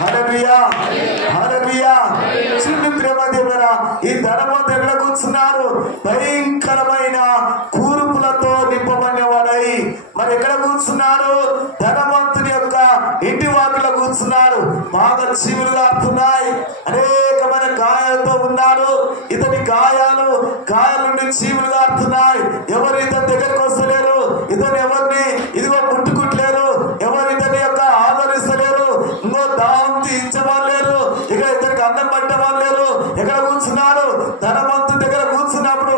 హల్లెలూయా, హల్లెలూయా. చిన్న ప్రేమ దేవుడా, ఈ ధనవంతుడు ఎక్కడ కూర్చున్నారు? భయంకరమైన కూర్పులతో నింపబడినవాడై మరి ఎక్కడ కూర్చున్నాడు? ధనవంతుని యొక్క ఇంటి వాకిలో కూర్చున్నాడు. బాగా చీములు కారుతున్నాయి, అనేకమైన గాయాలతో ఉన్నాడు. ఇతని గాయాల నుండి చీములు కారుతున్నాయి. ఎవరు ఇతని దగ్గరకు వస్తలేరు, ఇతను ఎవరిని ఇదిగో ముట్టుకుంటలేరు, ఎవరు ఇతని యొక్క ఆదరిస్తలేరు, ఇంకో దాహం తీర్చవాలేరు, ఇక ఇతనికి అన్నం పట్టవాలేరు. ఎక్కడ కూర్చున్నాడు? ధనవంతుడి దగ్గర కూర్చున్నప్పుడు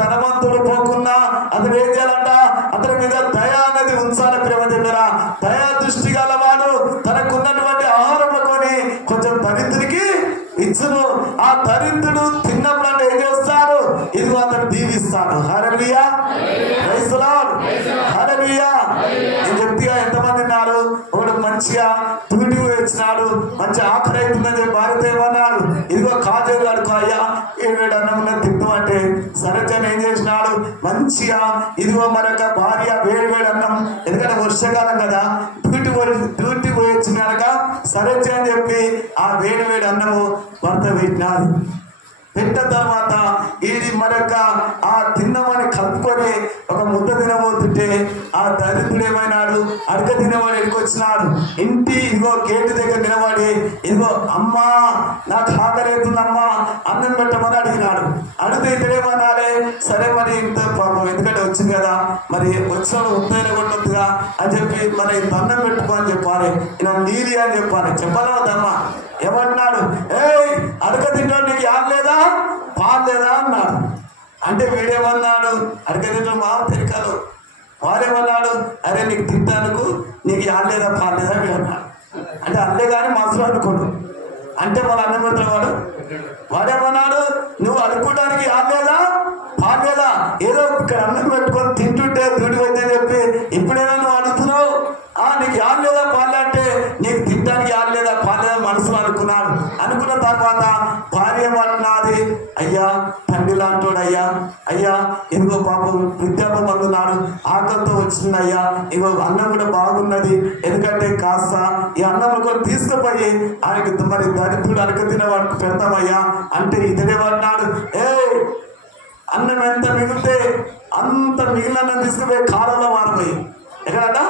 ధనవంతుడు పోకున్నా అతను ఏం చేయాలంట? అతని మీద దయా అనేది ఉంచాలి. ప్రేమ దగ్గర దయా దృష్టి గలవాడు తనకున్నటువంటి ఆహారంలో కొని కొంచెం దరిద్రుడికి ఇచ్చును. ఆ దరిద్రుడు తిన్నప్పుడు అంటే ఏం చేస్తాడు? ఇదిగో అతను దీవిస్తాడు. హల్లెలూయా, ప్రైజ్ ది లార్డ్, హల్లెలూయా. నేను చెప్తిగా ఎంతమంది ఉన్నారు? ఒకడు మంచిగా తూటి వచ్చినాడు, మంచి ఆఖరి అవుతుందని చెప్పి భారత ఏమన్నాడు? ఇదిగో కాజేలు అడుకో అయ్యా 7 అన్నం తింటాం అంటే సరచని ఏం చేసినాడు? మంచిగా ఇదిగో మరొక భార్య వేడి అన్నం, ఎందుకంటే వర్షాకాలం కదా, డ్యూటీ పోయి వచ్చిన కనుక సరచ అని చెప్పి ఆ వేడి అన్నము భర్త పెట్టినాడు. పెట్టిన తర్వాత ఇది మరొక ఆ తిన్నమని కలుపుకొని ఒక ముద్ద తినబోతుంటే ఆ దరిద్రుడు ఏమైనాడు? అడక తినవాడు ఎడుకొచ్చినాడు. ఇంటి ఇదిగో గేటు దగ్గర నిలబడి ఇదిగో అమ్మా నాకు ఆకలేతుందమ్మా అన్నం పెట్టమని అడిగినాడు. అడిగితే ఇతడేమన్నాడే? సరే మరి ఇంత పాపం ఎందుకంటే వచ్చింది కదా, మరి వచ్చినప్పుడు ఉత్తైన కొట్టొద్దుగా అని చెప్పి మరి ఇంత అన్నం పెట్టుకో అని చెప్పాలి, ఇలా నీలి అని చెప్పాలి. చెప్పలేదమ్మా. ఏమంటున్నాడు? ఏయ్ అడక తింటాడు, నీకు యాद లేదా పాలు లేదా అన్నాడు. అంటే వీడేమన్నాడు? అడక తింటాడు మా తెరికాలు వాడేమన్నాడు, అరే నీకు తింటానుకు నీకు ఆడలేదా పాలేదా అన్నాడు. అంటే అల్లే కానీ మనసులో అనుకోడు. అంటే మన అన్నం పెడతాడు. వాడేమన్నాడు, నువ్వు అనుకోవడానికి ఆడలేదా పాలేదా, ఏదో ఇక్కడ అన్నం పెట్టుకొని తింటుంటే దుడి అయితే చెప్పి ఇప్పుడేనా నువ్వు అడుగుతున్నావు, నీకు ఆడలేదా పాలే అంటే నీకు తినడానికి ఆడలేదా పాలేదా మనసులో అనుకున్నాడు. అనుకున్న తర్వాత భార్య ఏమంటున్నది, అయ్యా తండ్రి లాంటోడు అయ్యా, అయ్యా ఇదిగో పాపం వృద్ధాపం అందున్నాడు, ఆకలితో వచ్చింది అయ్యా, ఇగో అన్నం కూడా బాగున్నది, ఎందుకంటే కాస్త ఈ అన్నం కూడా తీసుకుపోయి ఆయనకి మరి దరిద్రుడు అడక తినవాడికి పెడతామయ్యా అంటే ఇతడేమన్నాడు, అన్నం ఎంత మిగిలితే అంత మిగిలిన తీసుకుపోయి కారంలో మారిపోయి, ఎక్కడట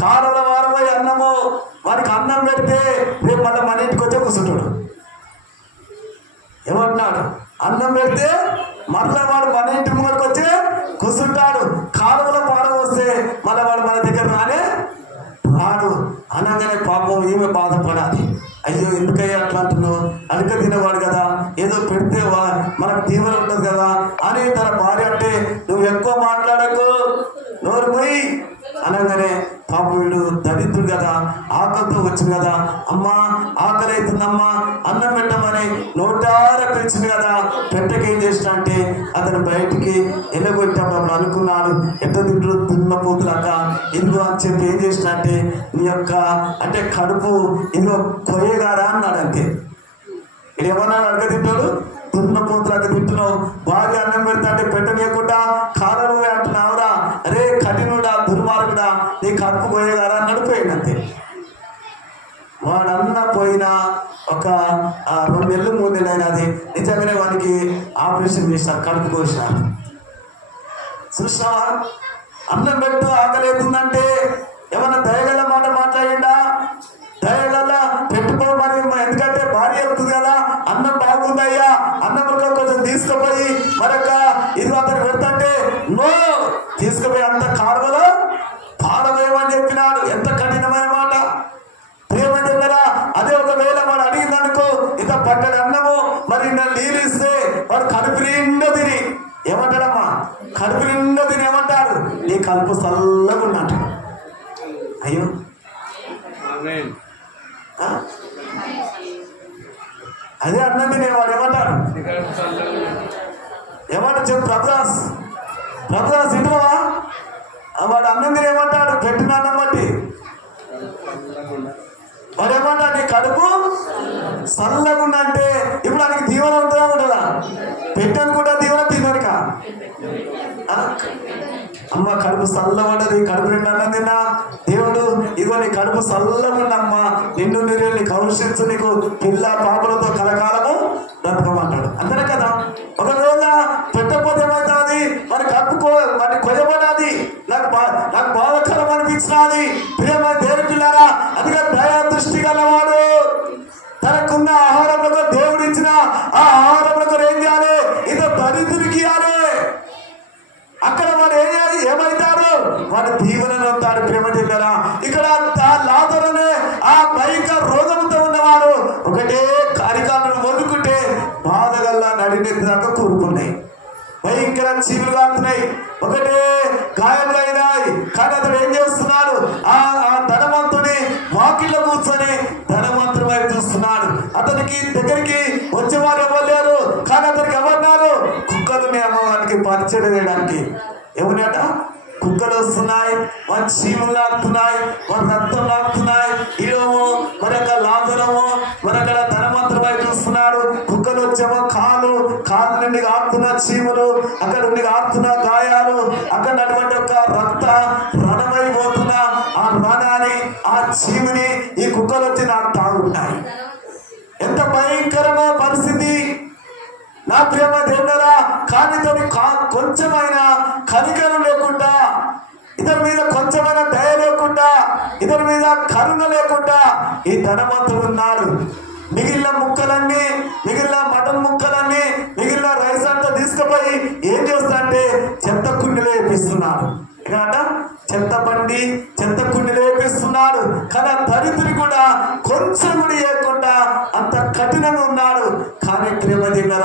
కారంలో మారిపోయి అన్నము వారికి అన్నం పెడితే రేపు మళ్ళీ మన ఇంటికి వచ్చే కూర్చుంటాడు. ఏమంటున్నాడు, అన్నం పెడితే మళ్ళీ వాడు మన ఇంటి ముందుకు వచ్చి కూర్చుంటాడు, కాలంలో పాడ వస్తే మళ్ళీ వాడు మన దగ్గర రాడు అనగానే పాపం ఈమె బాధపడాలి. అయ్యో ఎందుకయ్యా అట్లా అంటున్నావు, అడక తినేవాడు కదా, ఏదో పెడితే మనకు దీవెన ఉంటుంది కదా అని తన భార్య అంటే నువ్వు ఎక్కువ మాట్లాడకు నోరు పోయి అనగానే పాపం వీడు దరిద్రుడు కదా, ఆకలితో వచ్చింది కదా, అమ్మా ఆకలి అవుతుందమ్మా అన్నం పెట్టమని నోటారా పిలిచింది కదా, పెట్టకేం చేసిన అంటే అతను బయటికి వెళ్ళగొట్టినప్పుడు అనుకున్నాడు, ఎట్ట తింటుడు దున్నపోతులాక ఇదిగో అని చెప్పి ఏం చేసిన అంటే నీ యొక్క అంటే కడుపు ఇదిగో కొయ్యగారా అన్నాడు. అంతే ఇది ఏమన్నాడు, అడగ తింటాడు దున్నపోతులాగా తింటున్నావు, భార్య అన్నం పెడతా అంటే పెట్టనీయకుండా కారణం అంటున్నావురా, అరే కఠినుడా దుర్మార్గుడా నీ కడుపు పోయేగారా నడిపోయాడు. అంతే వాడన్న పోయిన ఒక 2 నెలలు 3 నెలలు అయినది నిజంగానే వానికి ఆపరేషన్ చేశారు, కడుపు కోసినారు. చూసినావా, అన్నం పెట్టు ఆకలి అవుతుందంటే ఏమన్నా దయగల మాట మాట్లాడిండా, దయగల పెట్టుకోమని, ఎందుకంటే భార్య అవుతుంది కదా, అన్నం బాగుందయ్యా అన్నం కొంచెం తీసుకుపోయి మరొక ఇది అతను పెడతంటే నో తీసుకుపోయి అంత కారువలో పాడవేయమని చెప్పినాడు. ఎంత కఠినమైన మాట ప్రేమ దగ్గర. అదే ఒకవేళ వాడు అడిగిందనుకో ఇంత పట్టడి అన్నము మరి నీళ్ళు ఇస్తే వాడు కడుపు నిండా తిని ఏమంటాడమ్మా, కడుపు నిండా తిని ఏమంటాడు, నీ కడుపు చల్లగా ఉన్నట్టు. అయ్యో అదే అన్నం తినేవాడు ఏమంటాడు, ఏమంటాడు చెప్పు ప్రభుదాస్, ప్రభుదాస్ ఇంటువా, వాడు అన్నం తిని ఏమంటాడు, పెట్టిన అన్నం బట్టి వాడు ఏమంటాడు నీ కడుపు చల్లగా ఉందంటే ఇప్పుడు ఆయనకి దీవెన ఉంటుందా ఉండదా, పెట్టాను కూడా దీవెన తినక అమ్మ కడుపు చల్లబడ్డది, కడుపు నిండా అన్నం తిన్నా దేవుడు ఇదిగో నీ కడుపు చల్లగుండమ్మా, నిన్ను నీరు కౌశించు, నీకు పిల్ల పాపలతో కలకాలము బ్రతకమంటాడు. అంతనే కదా. ఒకవేళ పెట్టకపోతే ఏమవుతుంది, మరి కడుపు మరి కొయ్యబడాది, నాకు బాధకరం అనిపించినది. ప్రేమ దేవుడి పిల్లారా, అందుకే దయా దృష్టి గలవాడు తనకున్న ఆహారంలో దేవుడు ఇచ్చిన ఆ ఆహారంలో ఏం చేయాలి, ఇదో దరిద్రుడికి ఇవ్వాలి. అక్కడ వాడు ఏమవుతాడు, వాడు దీవెనలో ఉంటాడు. ప్రేమ జిల్లరా, ఇక్కడ లాజరునే ఆ భయంకర రోగంతో ఉన్నవాడు ఒకటే కార్యక్రమం వదులుకుంటే బాధగల్లా నడినేదాకా కూరుకున్నాయి, భయంకర చీవులు కాస్తున్నాయి, ఒకటే గాయాలు అయినాయి. కానీ అతడు ఏం చేస్తున్నాడు, ఆ ధనవంతుని వాకిల్లో కూర్చొని ధనవంతుడి వైపు చూస్తున్నాడు. అతనికి దగ్గరికి వచ్చేవారు ఇవ్వలేరు, కానీ అతనికి ఎవరున్నారు, కుక్కలు అమ్మవారికి పరిచయం చేయడానికి. ఏమన్నట, కుక్కలు వస్తున్నాయి, వారి చీములు లాగుతున్నాయి, వారి రక్తం లాగుతున్నాయి. ఈడము మరొక లాజరము మరొక ధనవంతుడి వైపు చూస్తున్నాడు. కుక్కలు వచ్చేమో కాలు నుండి ఆడుతున్న చీములు, అక్కడ నుండి ఆడుతున్న గాయాలు, అక్కడ అటువంటి ఒక రక్త రణమైపోతున్న ఆ రణాన్ని ఆ చీముని ఈ కుక్కలు వచ్చి నాకు తాగుతున్నాయి. ఎంత భయంకరమో పరిస్థితి నా ప్రేమ దేవుడరా. కానీ కొంచెమైనా కనికరం లేకుండా, ఇతని మీద కొంచెమైనా దయ లేకుండా, ఇతని మీద కరుణ లేకుండా ఈ ధనవంతుడు ఉన్నాడు. మిగిలిన ముక్కలన్నీ, మిగిలిన మటన్ ముక్కలన్నీ, మిగిలిన రైస్ అంతా తీసుకుపోయి ఏం చేస్తా అంటే చెత్త కుండీలో వేపిస్తున్నాడు. ఇక్కడ చెత్త కుండీలో వేపిస్తున్నాడు. కానీ దరిద్రుడు కూడా కొంచెం కూడా లేకుండా అంత కఠినంగా ఉన్నాడు. కానీ ప్రేమ దగ్గర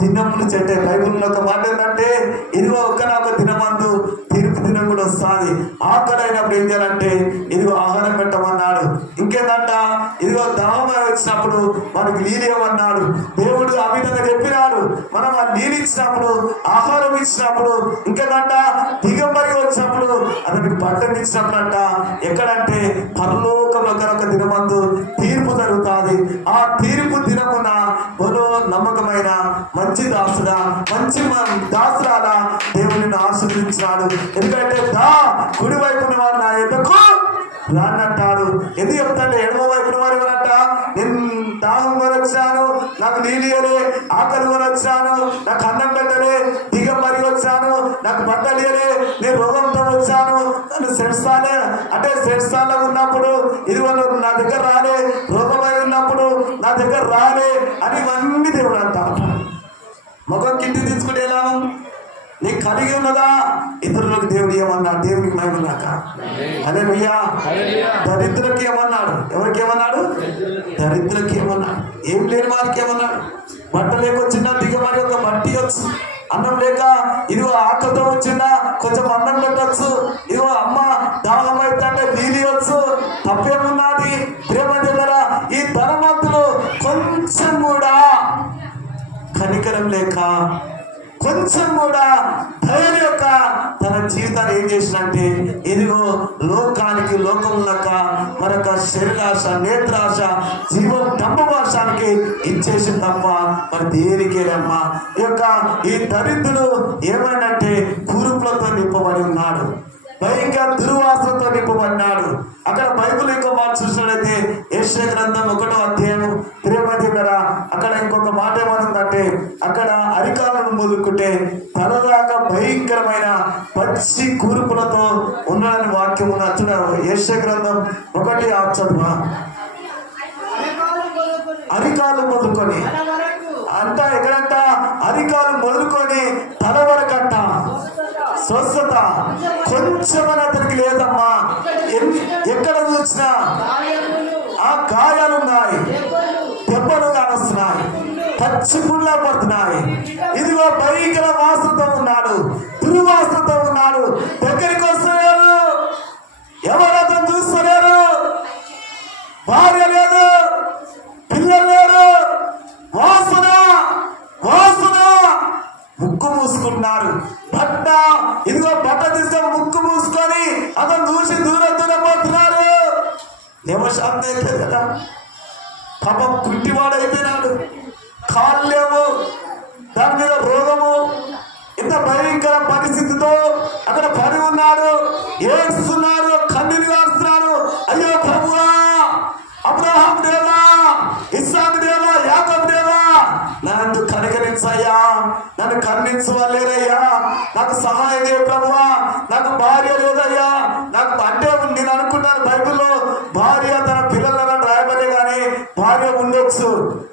దినములు చెట్టే బైబుల్లో ఒక మాట ఏంటంటే, ఇదిగో ఒక్కనొక దినమందు తీర్పు దినం కూడా వస్తుంది. ఆకలి అయినప్పుడు ఏం చేయాలంటే ఇదిగో ఆహారం పెట్టమన్నాడు. ఇంకేందంట, ఇదిగో దాహం వచ్చినప్పుడు మనకు నీళ్ళు ఇవ్వమన్నాడు. దేవుడు ఆ విధంగా చెప్పినాడు. మనం ఆ నీళ్ళు ఇచ్చినప్పుడు, ఆహారం ఇచ్చినప్పుడు, ఇంకేందంట దిగంబరి వచ్చినప్పుడు అతనికి బట్టలు ఇచ్చినప్పుడు అంట ఎక్కడంటే పరలోకంలో కనుక దినమందు తీర్పు జరుగుతుంది. ఆ తీర్పు దినమున బలో నమ్మకమైన మంచి దాసుడా, మంచి దాసురాలా దేవుడిని ఆశీర్వదించాడు. ఎందుకంటే కుడి వైపున వారు నా ఎద్దకు రానంటాడు. ఎందుకు చెప్తాడు? ఎడమ వైపున వారు ఎవరంట? నేను దాహం వచ్చాను, నాకు నీళ్ళు ఇయ్యలే, ఆకలి వచ్చాను, నాకు అన్నం పెట్టలే, దిగంబరి వచ్చాను, నాకు బట్టలు ఇయ్యలే, నేను రోగంతో వచ్చాను, నన్ను సెడ్సాలే అంటే సెడ్సాల్లో ఉన్నప్పుడు ఇదిగో నా దగ్గర రాలే, రోగమై ఉన్నప్పుడు నా దగ్గర రాలే అని ఇవన్నీ దేవుడు అంటా ఉంటాడు. మొగం కింది తీసుకుంటే ఎలా? నీకు కలిగి ఉన్నదా? ఇతరులకు దేవుడు ఏమన్నాడు? దేవుడికి మహిమలాక. హల్లెలూయా. దరిద్రులకి ఏమన్నాడు? ఎవరికి ఏమన్నాడు? దరిద్రులకి ఏమన్నాడు? ఏం లేని వారికి ఏమన్నాడు? బట్ట లేక వచ్చిందా దిగమని ఒక బట్టి వచ్చు. అన్నం లేక ఇదిగో ఆకలితో వచ్చిందా కొంచెం అన్నం పెట్టచ్చు. ఇదిగో అమ్మ దాహం అయితే నీలియచ్చు. తప్పేమున్నది? ప్రేమ దగ్గర ఈ ధనవంతులు కొంచెం కూడా కనికరం లేక, కొంచెం కూడా ధైర్యం యొక్క తన జీవితాన్ని ఏం చేసినంటే ఇదిగో లోకానికి, లోకములక మరొక శరీరాశ, నేత్రాశ, జీవం డబ్బవాసానికి ఇచ్చేసి తప్ప మరి దేనికేనమ్మా. ఈ దరిద్రుడు ఏమైందంటే కురుపులతో నింపబడి ఉన్నాడు, భయంకర దుర్వాసనతో నింపబడినాడు. అక్కడ బైబిల్ ఇంకో మాట చూసినట్లయితే యెషయా గ్రంథం 1వ అధ్యాయం 3 అక్కడ ఇంకొక మాట ఏమనుందంటే అక్కడ అరికాలను మొదలుకుంటే తలదాకా భయంకరమైన పచ్చి కూర్పులతో ఉన్నాడని వాక్యం ఉన్న చూడాలి. యెషయా గ్రంథం 1 అరికాలు మొదలుకొని అంట ఎక్కడంట? అరికాలు మొదలుకొని తల వరకంట స్వస్థత కొంచెమని అతనికి లేదమ్మా. ఎక్కడ చూసినా ఆ గాయాలున్నాయి, దెబ్బలు కానొస్తున్నాయి, పచ్చి పుల్లా పడుతున్నాయి. ఇదిగో భయంకర వాసనతో ఉన్నాడు, దుర్వాసనతో ఉన్నాడు. దగ్గరికి వస్తలేరు, ఎవరు అతను చూస్తలేరు, భార్య లేదు, పిల్లలు లేరు, వాసన వాసన. ముక్కు మూసుకుంటున్నారు. బట్ట ఇదిగో బట్ట తీసుకొని ముక్కు మూసుకొని అతను చూసి దూరం దూరం పోతున్నారు. దేవశాంతి అయితే కదా, పాపం కుంటివాడు అయిపోయినాడు, కాళ్ళు లేవు, దాని మీద రోగము. ఇంత భయంకర పరిస్థితితో అక్కడ పడి ఉన్నాడు, ఏడుస్తున్నాడు, కన్నీరు కాస్తున్నారు. అయ్యో ప్రభువా, అబ్రహాం దేవా, ఇస్సాకు దేవా, యాకోబు దేవా, నన్ను కనికరించయ్యా, నన్ను కరుణించవలేరయ్యా, నాకు సహాయం చేయ ప్రభువా, నాకు భార్య లేదయ్యా. నాకు అంటే నేను అనుకున్నాను బైబిల్లో భార్య తన పిల్లలను రాయబడే కానీ భార్య ఉండొచ్చు.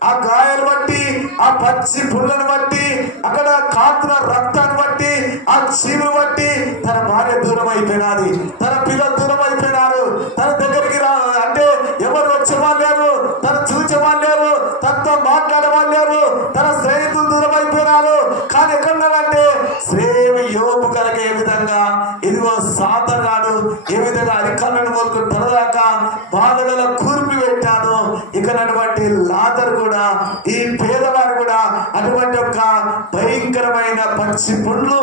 ఆ గాయాలు బట్టి, ఆ పచ్చి పుల్లను బట్టి, అక్కడ కాతున్న రక్తాన్ని బట్టి, ఆ చీవును బట్టి తన భార్య దూరం అయిపోయినది, తన పిల్లలు దూరం అయిపోయినారు. తన దగ్గరికి అంటే ఎవరు వచ్చేవాళ్ళు లేరు, తను చూచేవాళ్ళు లేరు, తనతో మాట్లాడేవాళ్ళు లేరు, తన స్నేహితులు దూరం అయిపోయినారు. కానీ ఎక్కడున్నారంటే శ్రేమి యోపు కనుక ఏ విధంగా ఇదిగో సాతనాడు ఏ విధంగా అరికాళ్ళను మొదలుకొని తనదాకా బాధల కూర్పి పెట్టాను. ఇకనటువంటి లాజరు కూడా, ఈ పేదవారు కూడా అటువంటి ఒక భయంకరమైన పచ్చి పుండ్లు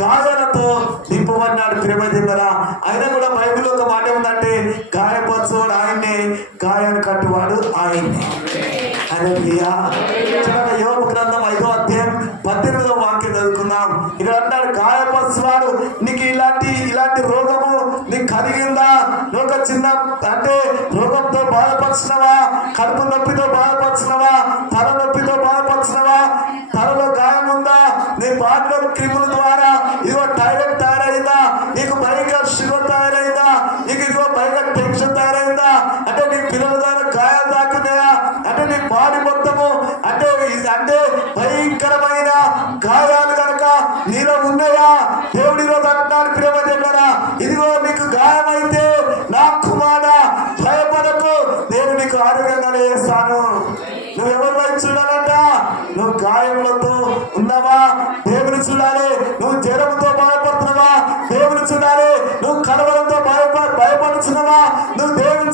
గాయాలతో నింపబడినాడు. ప్రేమ దిందరా అయినా కూడా బైబిల్ ఒక మాట ఉందంటే గాయపరచువాడు ఆయన్నే, గాయాన్ని కట్టువాడు ఆయన్నే. యోబు గ్రంథం 5వ అధ్యాయం 18వ వాక్యం చదువుకుందాం. ఇక్కడ అంటాడు, గాయపరచువాడు నీకు ఇలాంటి రోగము నీకు కలిగిందా? నువ్వు ఒక చిన్న అంటే రోగంతో బాధపరుచున్నావా, కడుపు నొప్పితో బాధపరుచున్నావా, తల నొప్పితో బాధపరుచున్నావా, తలలో గాయం ఉందా, నీ బాడీలో క్రిముల ద్వారా ఇదిగో టాయిలెట్ తయారైందా, నీకు భయంకర షుగర్ తయారైందా, నీకు ఇదిగో భయంకర టెన్షన్ తయారైందా, అంటే నీ పిల్లల ద్వారా గాయాలు తాకున్నాయా, అంటే నీ బాడీ మొత్తము అంటే భయంకరమైన గాయాలు కనుక నీలో ఉన్నాయా? దేవుడిలో తట్టినాడు. ప్రేమ దగ్గరా ఇదిగో నీకు గాయమైతే నా కుమారుడా భయపడకు, నేను నీకు ఆరోగ్యంగా చేస్తాను. నువ్వు ఎవరి వైపు చూడాలంట? నువ్వు గాయములతో ఉన్నావా? దేవుని చూడాలి. నువ్వు జ్వరంతో బాధపడుతున్నావా? దేవుని చూడాలి. నువ్వు కలవరంతో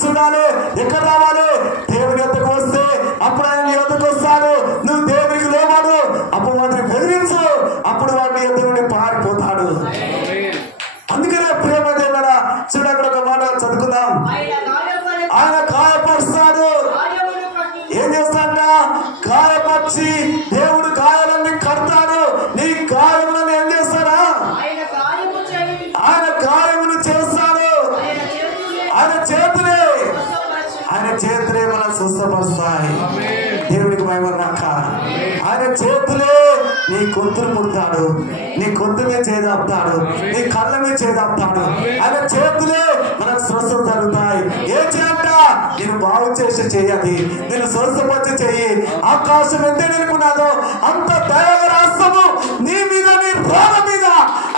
చూడాలి. ఎక్కడ రావాలి? దేవుని యొద్దకు వస్తే అప్పుడు ఆయన నీ యొద్దకు వస్తాడు. నువ్వు దేవునికి లోబడు, అప్పుడు వాటిని బెదిరించు, అప్పుడు వాడిని యొద్ద నుండి పారిపోతాడు. అందుకనే ప్రేమ దేవుడా చూడ అక్కడ ఒక మాట చదువుకుందాం. ఆయన గాయపరుస్తాడు. ఏం చేస్తాడ? గాయపరిచి దేవుడు గాయాలన్నీ కడతాడు. నీ గాయములను ఏం చేస్తాడా? ఆయన గాయములు చేస్తాడు. ఆయన చేతులే మనం స్వస్థపరుస్తాయి. దేవుడికి మహిమ రాక. ఆయన చేతులే నీ గొంతులు పుడతాడు, నీ గొంతు మీద చేదాపుతాడు, నీ కళ్ళ మీద చేదాపుతాడు. ఆయన చేతులే మనకు స్వస్థత జరుగుతాయి. ఏం చేయంట? నేను బాగు చేసి చెయ్యాలి, నేను స్వస్థపరిచి చెయ్యి. ఆకాశం ఎంత నిలుపున్నాదో అంత దైవ రాష్ట్రము నీ మీద, నీ రోగం మీద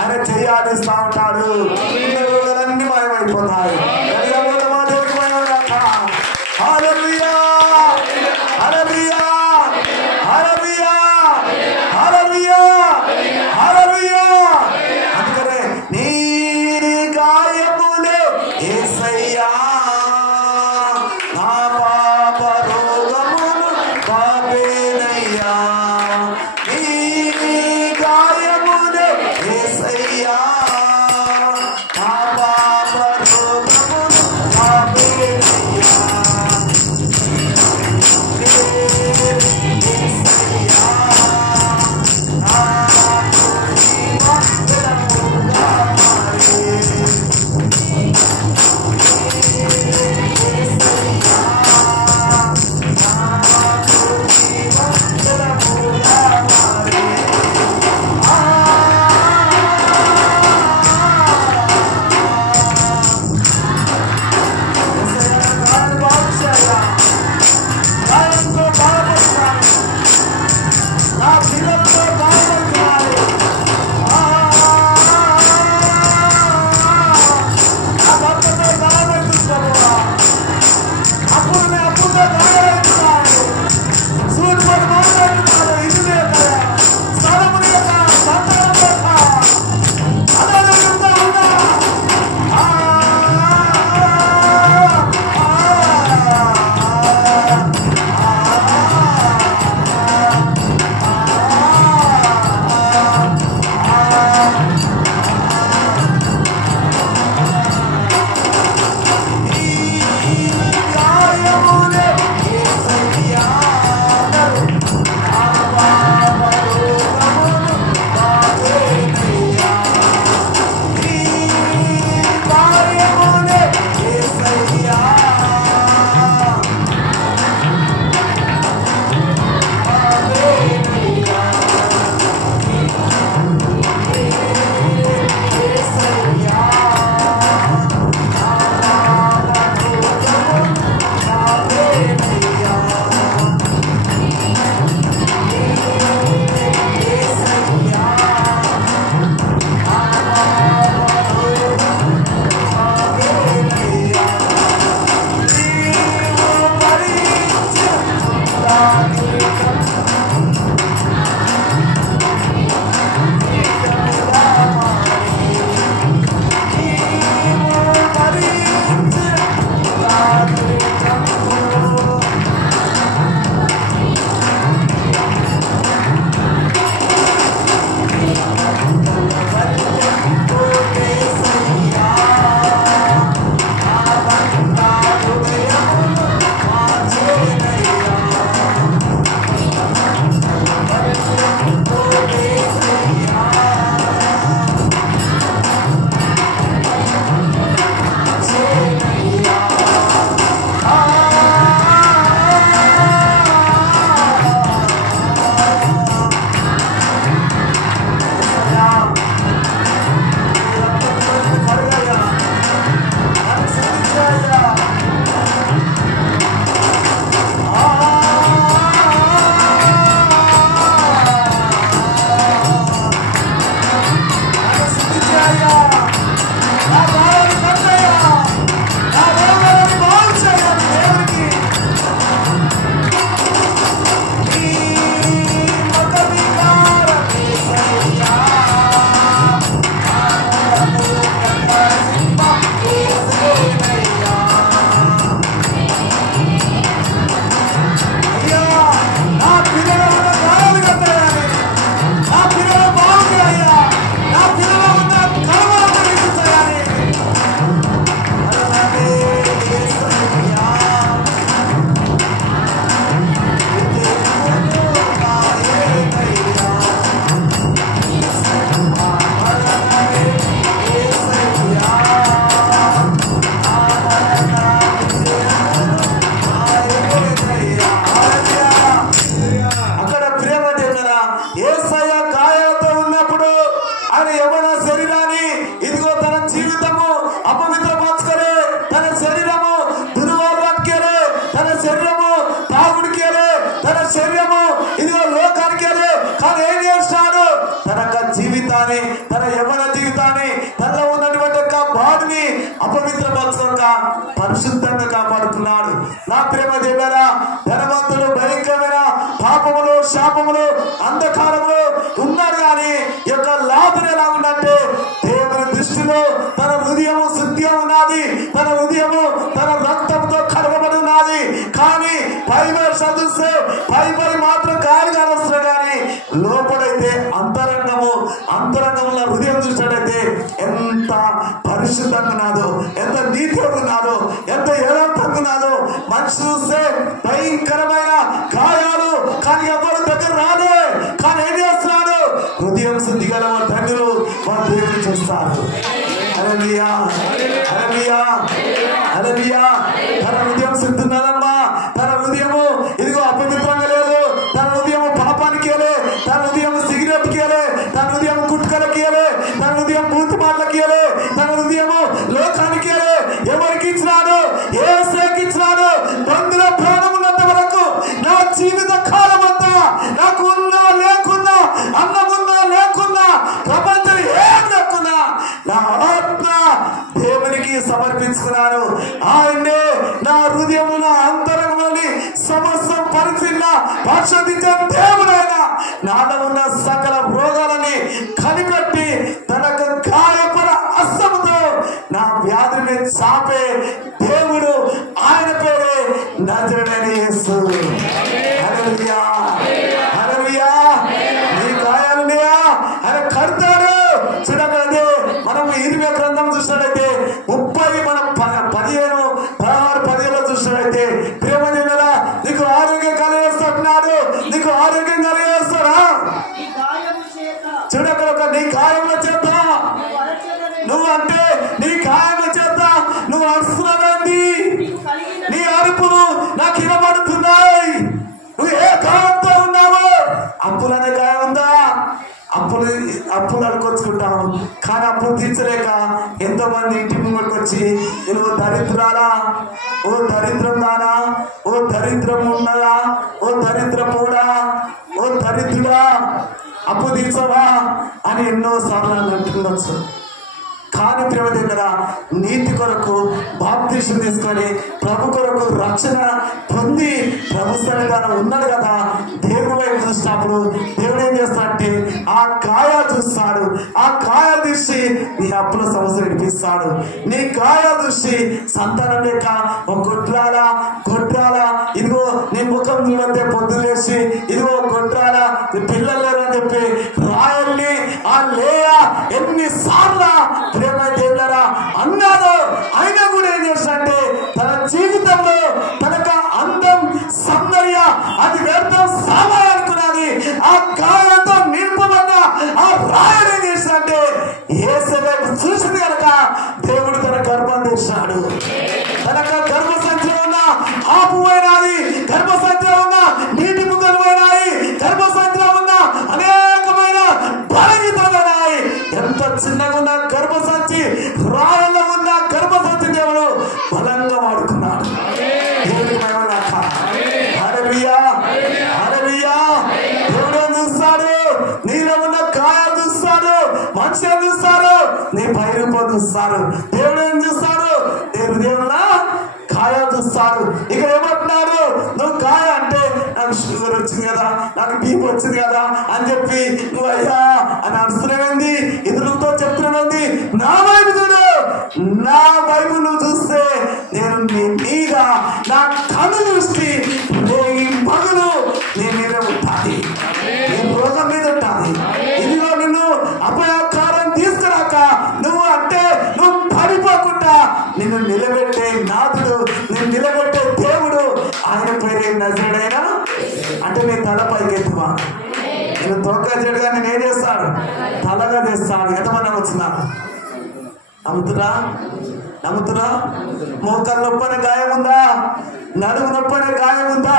ఆయన చెయ్యాలిస్తా ఉంటాడు. రోగాలన్నీ మాయమైపోతాయి. దేవుడికి మహిమ రాక. హల్లెలూయా, హల్లెలూయా, హల్లెలూయా, హల్లెలూయా, హల్లెలూయా. అందుకనే నీ గాయములే యేసయ్యా నా పాప రోగమును పాపేనయ్యా. నీ గాయములే యేసయ్యా నా పాప రోగమును అపవిత్రపరచక పరిశుద్ధంగా కాపాడుతున్నాడు. నా ప్రేమ దేవులారా, ధనవంతుడు భయంకరమైన పాపములు, శాపములు, అంధకారములు ఉన్నాడు. కానీ ఈ యొక్క లాభం ఎలా ఉందంటే దేవుని దృష్టిలో తన హృదయము శుద్ధిగా ఉన్నది, తన హృదయము తన రక్తంతో కడగబడి ఉన్నది. కానీ పై చదువుస్తే పై మాత్రం గాలి కానొస్తున్నాడు. కానీ లోపడైతే అంతరంగంలో హృదయం చూసినట్టయితే ఎంత పరిశుద్ధంగా ఉన్నదో, ఎంత నీతిగా ఉన్నదో, ఎంత యథార్థంగా ఉన్నదో. మనిషి చూస్తే భయంకరమైన గాయాలు, కానీ ఎవరు దగ్గర రాలే. కానీ ఏం చేస్తున్నాడు? హృదయం శుద్ధి గల వారి తండ్రులు వారు దేవుని చేస్తారు. హల్లెలూయా, హల్లెలూయా, హల్లెలూయా. తన హృదయం శుద్ధి ఉన్నదమ్మా. తన హృదయము ఇదిగో అపవిత్రంగా లేదు. తన హృదయం పాపానికి వెళ్ళే, తన హృదయం సిగరెట్కి వెళ్ళే, తన హృదయం గుట్కలకి వెళ్ళే, తన హృదయం బూతు మాటలకి వెళ్ళే, తన హృదయము లోకానికి వెళ్ళే. ఎవరికి ఇచ్చినాడు? యేసుకి ఇచ్చినాడు. బంధుల ప్రాణం ఉన్నంత వరకు నా జీవిత కాలం అంతా నాకు ఉన్నా లేకున్నా, అన్నమున్నా లేకున్నా, ప్రపంచం ఏం లేకున్నా నా ఆత్మ దేవునికి సమర్పించుకున్నాను. ఆయనే నా హృదయం, నా అంతరంగంలోని సమస్తం పరిశోధించే దేవుడైన నాలో ఉన్న సకల రోగాలని కనిపెట్టి తనకు గాయపడ అస్సముతో నా వ్యాధిని చాపే దేవుడు, ఆయన పేరే నజరేయుడైన యేసు. హల్లెలూయా, హల్లెలూయా. నీ గాయాలున్నాయా? ఆయన కడతాడు. చూడగలదే మనం 20 గ్రంథం చూసినట్లయితే 30 మనం 15, 16, 17 చూసినట్లయితే ప్రేమ దేవుడా నీకు ఆరోగ్యం కలిగేస్తున్నాడు. నీకు ఆరోగ్యం కలిగేస్తాడా? చూడగల నీ గాయముల చేత నువ్వు అంటే నీ గాయముల చేత నువ్వు అరుస్తున్నావేంటి? నీ అరుపులు నాకు వినబడుతున్నాయి. నువ్వు ఏ గాయంతో ఉన్నావు? అప్పులనే గాయం ఉందా? అప్పులు అనుకొచ్చుకుంటాం. కానీ అప్పులు తీర్చలేక ఎంతో మంది ఇంటి ముందుకు వచ్చి నువ్వు దరిద్రాలా, ఓ దరిద్రం దానా, ఓ దరిద్రం ఉన్నదా, ఓ దరిద్రపోడా, ఓ దరిద్రుడా అప్పు తీర్చవా అని ఎన్నోసార్లు అంటుండొచ్చు. కానీ ప్రేమ దగ్గర నీతి కొరకు బాప్తీసం తీసుకొని ప్రభు కొరకు రక్షణ పొంది ప్రభు సన్నిధానం ఉన్నాడు కదా. దేవుడి వైపు చూసినప్పుడు దేవుడు ఏం చేస్తాడంటే ఆ గాయాలు చూస్తాడు. ఆ గాయాలు తీసి నీ అప్పుల సమస్య వినిపిస్తాడు. నీ గాయాలు చూసి సంతానం లేక ఒక గొడ్రాలా ఇదిగో నీ ముఖం చూడంతే పొద్దు చేసి ఇదిగో గొడ్రాలా నీ పిల్లలు లేరు అని చెప్పి రాయల్ని ఆ లేయా ఎన్నిసార్లు ప్రేమ దేవులారా అన్నాడు. అయినా కూడా ఏం చేస్తాడంటే తన జీవితంలో తనకు అందం, సౌందర్య అది వ్యర్థం సామాన్ అనుకున్నది. ఆ గాయంతో నింపబడ్డ ఆ రాయుడు ఏం చేస్తాడంటే యేసువే చూసింది కనుక దేవుడు తన గర్భం తెచ్చాడు. తనకు గర్భసంచిలో ఉన్న ఆపు పోయినది, గర్భసంచిలో ఉన్న నీటి ముక్కలు పోయినాయి, గర్భసంచిలో ఉన్న అనేకమైన బలహీనతలున్నాయి. ఎంత చిన్నగా ఉన్న గర్భసంచి, రాయల్లో ఉన్న గర్భసంచి దేవుడు బలంగా వాడుకున్నాడు. దేవుడికి మహిమ గాక. హల్లెలూయా, హల్లెలూయా. దేవుడు చూస్తాడు, నీలో ఉన్న గాయాలు చూస్తాడు, మనుషులు చూస్తాడు, నీ పైరూపం చూస్తాడు. దేవుడు ఏం చూస్తాడు? దేవుడా గాయాలు చూస్తాడు. ఇక్కడ ఏమంటున్నాడు? నువ్వు గాయ అంటే నాకు షుగర్ వచ్చింది కదా, నాకు బీపీ వచ్చింది కదా అని చెప్పి నువ్వు అయ్యా అని అనుకునేది, ఇతరులతో చెప్తున్నది. నా వైపు చూడు, నా వైపు నువ్వు చూస్తే నేను నీ మీద నా కన్ను దృష్టి నీ పగులు నీ మీద ఉంటుంది, నీ రోగం మీద ఉంటుంది. ఇదిగో నిన్ను అపయాకారం తీసుకురాక నువ్వు అంటే నువ్వు పడిపోకుండా నిన్ను నిలబెట్టే నాథుడు, నేను నిలబెట్టే దేవుడు, ఆయన పేరే నజరేయుడైన. అంటే నీ తల పైకి ఎత్తుమా, నేను తొక్క చెడుగా నేను ఏం చేస్తాడు? తలగా చేస్తాడు. ఎంతమంది నమ్ముతున్నారు? నమ్ముతురా? మోకాలు నొప్పనే గాయం ఉందా? నడుము నొప్పనే గాయం ఉందా?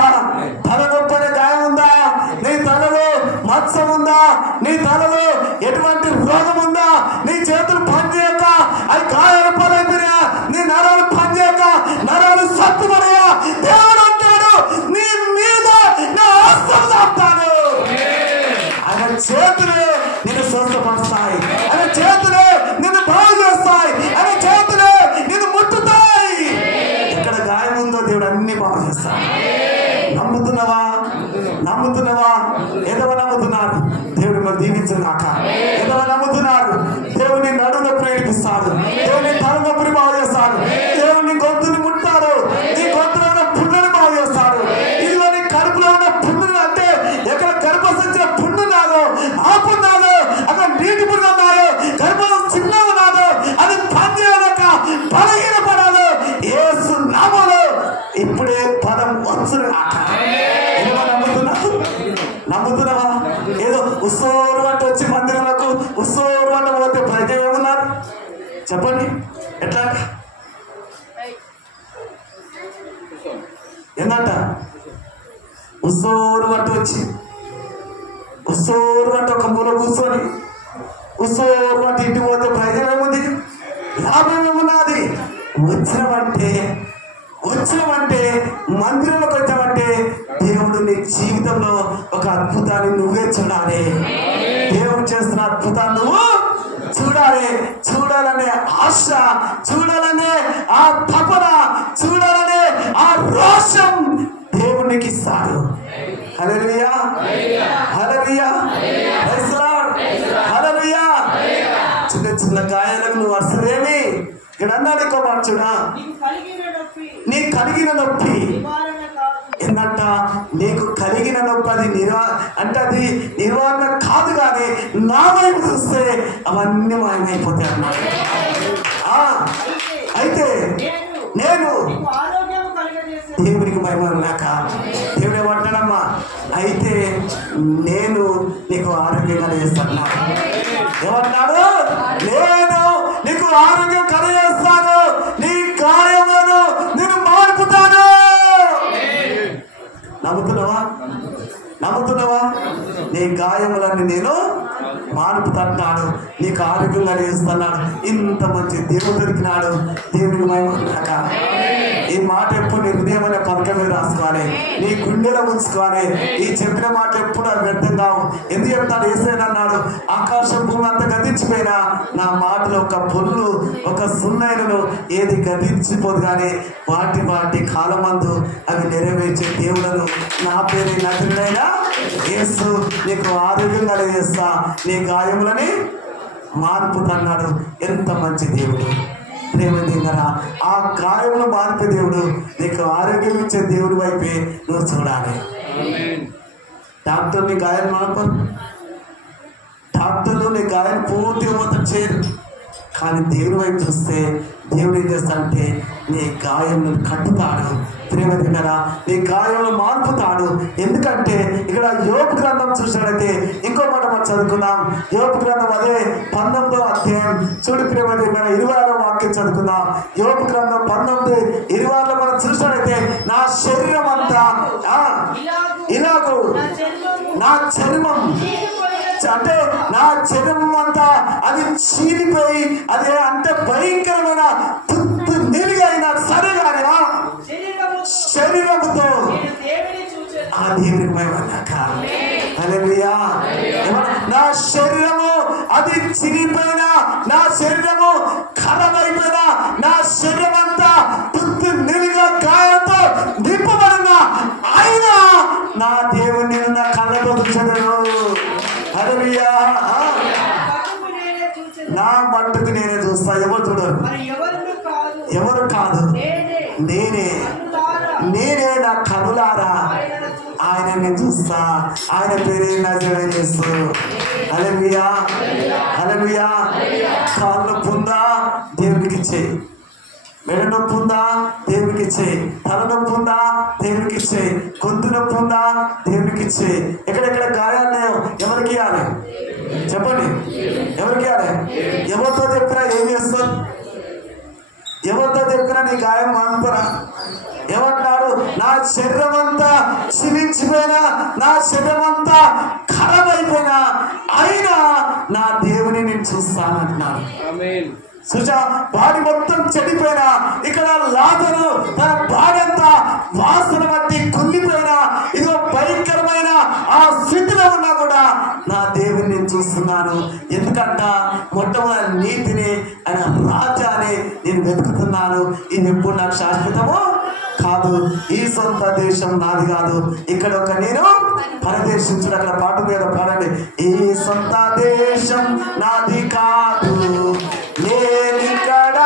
తల నొప్పనే గాయం ఉందా? నీ తలలో మత్స ఉందా? నీ తలలో ఎటువంటి రోగం ఉందా? నీ చేతులు పనిచేయక అవి గాయాలు పడైపోయా, నీ నరాలు పనిచేయక నరాలు సత్తుపడయా, దేవుడు అంటాడు నీ మీద నా హస్తం చాపుతాను. ఆయన చేతులే నిన్ను స్వస్థపరుస్తాయి, ఆయన చేతులే నిన్ను బాగు చేస్తాయి, ఆయన చేతులే నిన్ను ఎట్లా ఏందంట ఉసోరు అంటూ వచ్చి ఉసోరు అంటే ఒక మూల కూర్చొని ఉసోరు అంటే ఇంటికి పోతే ప్రయోజనం ఏముంది, లాభం ఏమున్నది? వచ్చినమంటే మందిరంలోకి వచ్చామంటే దేవుడు నీ జీవితంలో ఒక అద్భుతాన్ని నువ్వే చూడాలి. దేవుడు చేస్తున్న అద్భుతాన్ని నువ్వు చూడాలనే ఆశ, చూడాలనే ఆ తపన, చూడాలనే ఆ రోషం దేవునికి ఇస్తాడు. హల్లెలూయా, హల్లెలూయా, ప్రైజ్ ది లార్డ్, హల్లెలూయా. చిన్న చిన్న గాయాలకు నువ్వు అసలేమి ఇక్కడ అన్నాడు. ఇంకో మాట చూడా, నీ కలిగిన నొప్పి ఏంటంట, నీకు కలిగిన నొప్పి అది అంటే అది నిర్వహణ కాదు, కానీ నా వైపు చూస్తే అవన్నీ మాయమైపోతాయి అన్నాడు. అయితే నేను దేవునికి భయమన్నాక దేవుడు ఏమంటాడమ్మా, అయితే నేను నీకు ఆరోగ్యం కలిగేస్తాను. ఏమంటాడు? నేను నీకు ఆరోగ్యం కలిగేస్తాను, నీ గాయములను నేను మార్పుతాను. నమ్ముతున్నావా? నీ గాయములన్నీ నేను మార్పుతున్నాడు, నీకు ఆరోగ్యం కలిగిస్తున్నాడు. ఇంత మంచి దేవుడు దొరికినాడు. దేవునికి మహిమ. ఈ మాట ఎప్పుడు నీ హృదయం అనే పలక మీద రాసుకోవాలి, నీ గుండెలో ఉంచుకోవాలి. ఈ చెప్పిన మాట ఎప్పుడు వ్యర్థం కావు. ఎందుకు చెప్తాడు? యేసయ్య అన్నాడు, ఆకాశం భూమి అంతా గతించిపోయినా నా మాటలు ఒక పొల్లు ఒక సున్నైనను ఏది గతించిపోదు, కానీ వాటి కాలమందు అవి నెరవేర్చే దేవులను నా పేరు నటుడైనా యేసు నీకు ఆరోగ్యం కలిగేస్తా, నీ గాయములని మార్పుతన్నాడు. ఎంత మంచి దేవుడు, ప్రేమ దిగరా. ఆ గాయములు మార్పే దేవుడు, నీకు ఆరోగ్యం ఇచ్చే దేవుడి వైపే నువ్వు చూడాలి. డాక్టర్ నీ గాయం మార్పరు, డాక్టర్లు నీ గాయం పూర్తిగా మొత్తం చేయరు, కానీ దేవుడి వైపు చూస్తే దేవుడు ఏం చేస్తాడంటే నీ గాయంను కట్టుతాడు. ప్రేమ దిగరా, నీ గాయంలో మార్పుతాడు. ఎందుకంటే ఇక్కడ యోబు గ్రంథం చూసినట్లయితే ఇంకో మాట మనం చదువుకుందాం. యోబు గ్రంథం అదే 19వ అధ్యాయం చూడు ప్రేమ దిగరా, 26వ వాక్యం చదువుకుందాం. యోబు గ్రంథం 19:26 మనం చూసినట్లయితే నా శరీరం అంతా ఇలాగూ నా చర్మం అంటే నా చర్మం అంతా అది చీలిపోయి అదే అంటే భయంకరమైన నిలుగా అయినా సరే కానీ శరీరంతో ఆ దేవునికి భయమన్నాక హల్లెలూయా. నా శరీరము అది చిరిగిపోయినా, నా శరీరము ఖరాబైపోయినా, నా శరీరం అంతా తుత్తు నిలుగా గాయంతో నింపబడిన ఆయన నా దేవుని నా కళ్ళతో చూచెదను. హల్లెలూయా. నా మట్టుకు నేనే చూస్తా, ఎవరు చూడరు, ఎవరు కాదు, నేనే నా కనులారా ఆయనని చూస్తా. ఆయన పేరే నజరేయుడు యేసు. హల్లెలూయా, హల్లెలూయా. కాళ్ళు నొప్పి ఉందా దేవునికి ఇచ్చేయి, మెడ నొప్పి ఉందా దేవునికి ఇచ్చేయి, తల నొప్పి ఉందా దేవునికి ఇచ్చేయి, గొంతు నొప్పి ఉందా దేవునికి ఇచ్చేయి. ఎక్కడెక్కడ గాయాలు ఎవరికి ఇవ్వాలి చెప్పండి, ఎవరికి ఇవ్వాలి? ఎవరితో చెప్పినా ఏం చేస్తారు? ఎవరితో చెప్పినా నీ గాయం మానుకోరా. ఏమంటాడు? నా శరీరం అంతా క్షీణించిపోయినా, నా శరీరం అంతా ఖరాబ్ అయిపోయినా అయినా నా దేవుని నేను చూస్తానంటున్నాడు. సుజా బాడీ మొత్తం చెడిపోయినా, ఇక్కడ లాజరు తన బాడీ అంతా వాసన బట్టి కుళ్ళిపోయినా, ఇదో భయంకరమైన ఆ స్థితిలో ఉన్నా కూడా నా దేవుని నేను చూస్తున్నాను. ఎందుకంట మొట్టమొదటి నీతిని ఆయన రాజాని నేను వెతుకుతున్నాను. ఇది ఎప్పుడు నాకు శాశ్వతము కాదు. ఈ సొంత దేశం నాది కాదు, ఇక్కడ ఒక నేను పరదేశించుడు. అక్కడ పాట మీద పాడండి. ఈ సొంత దేశం నాది కాదు, నేనిక్కడ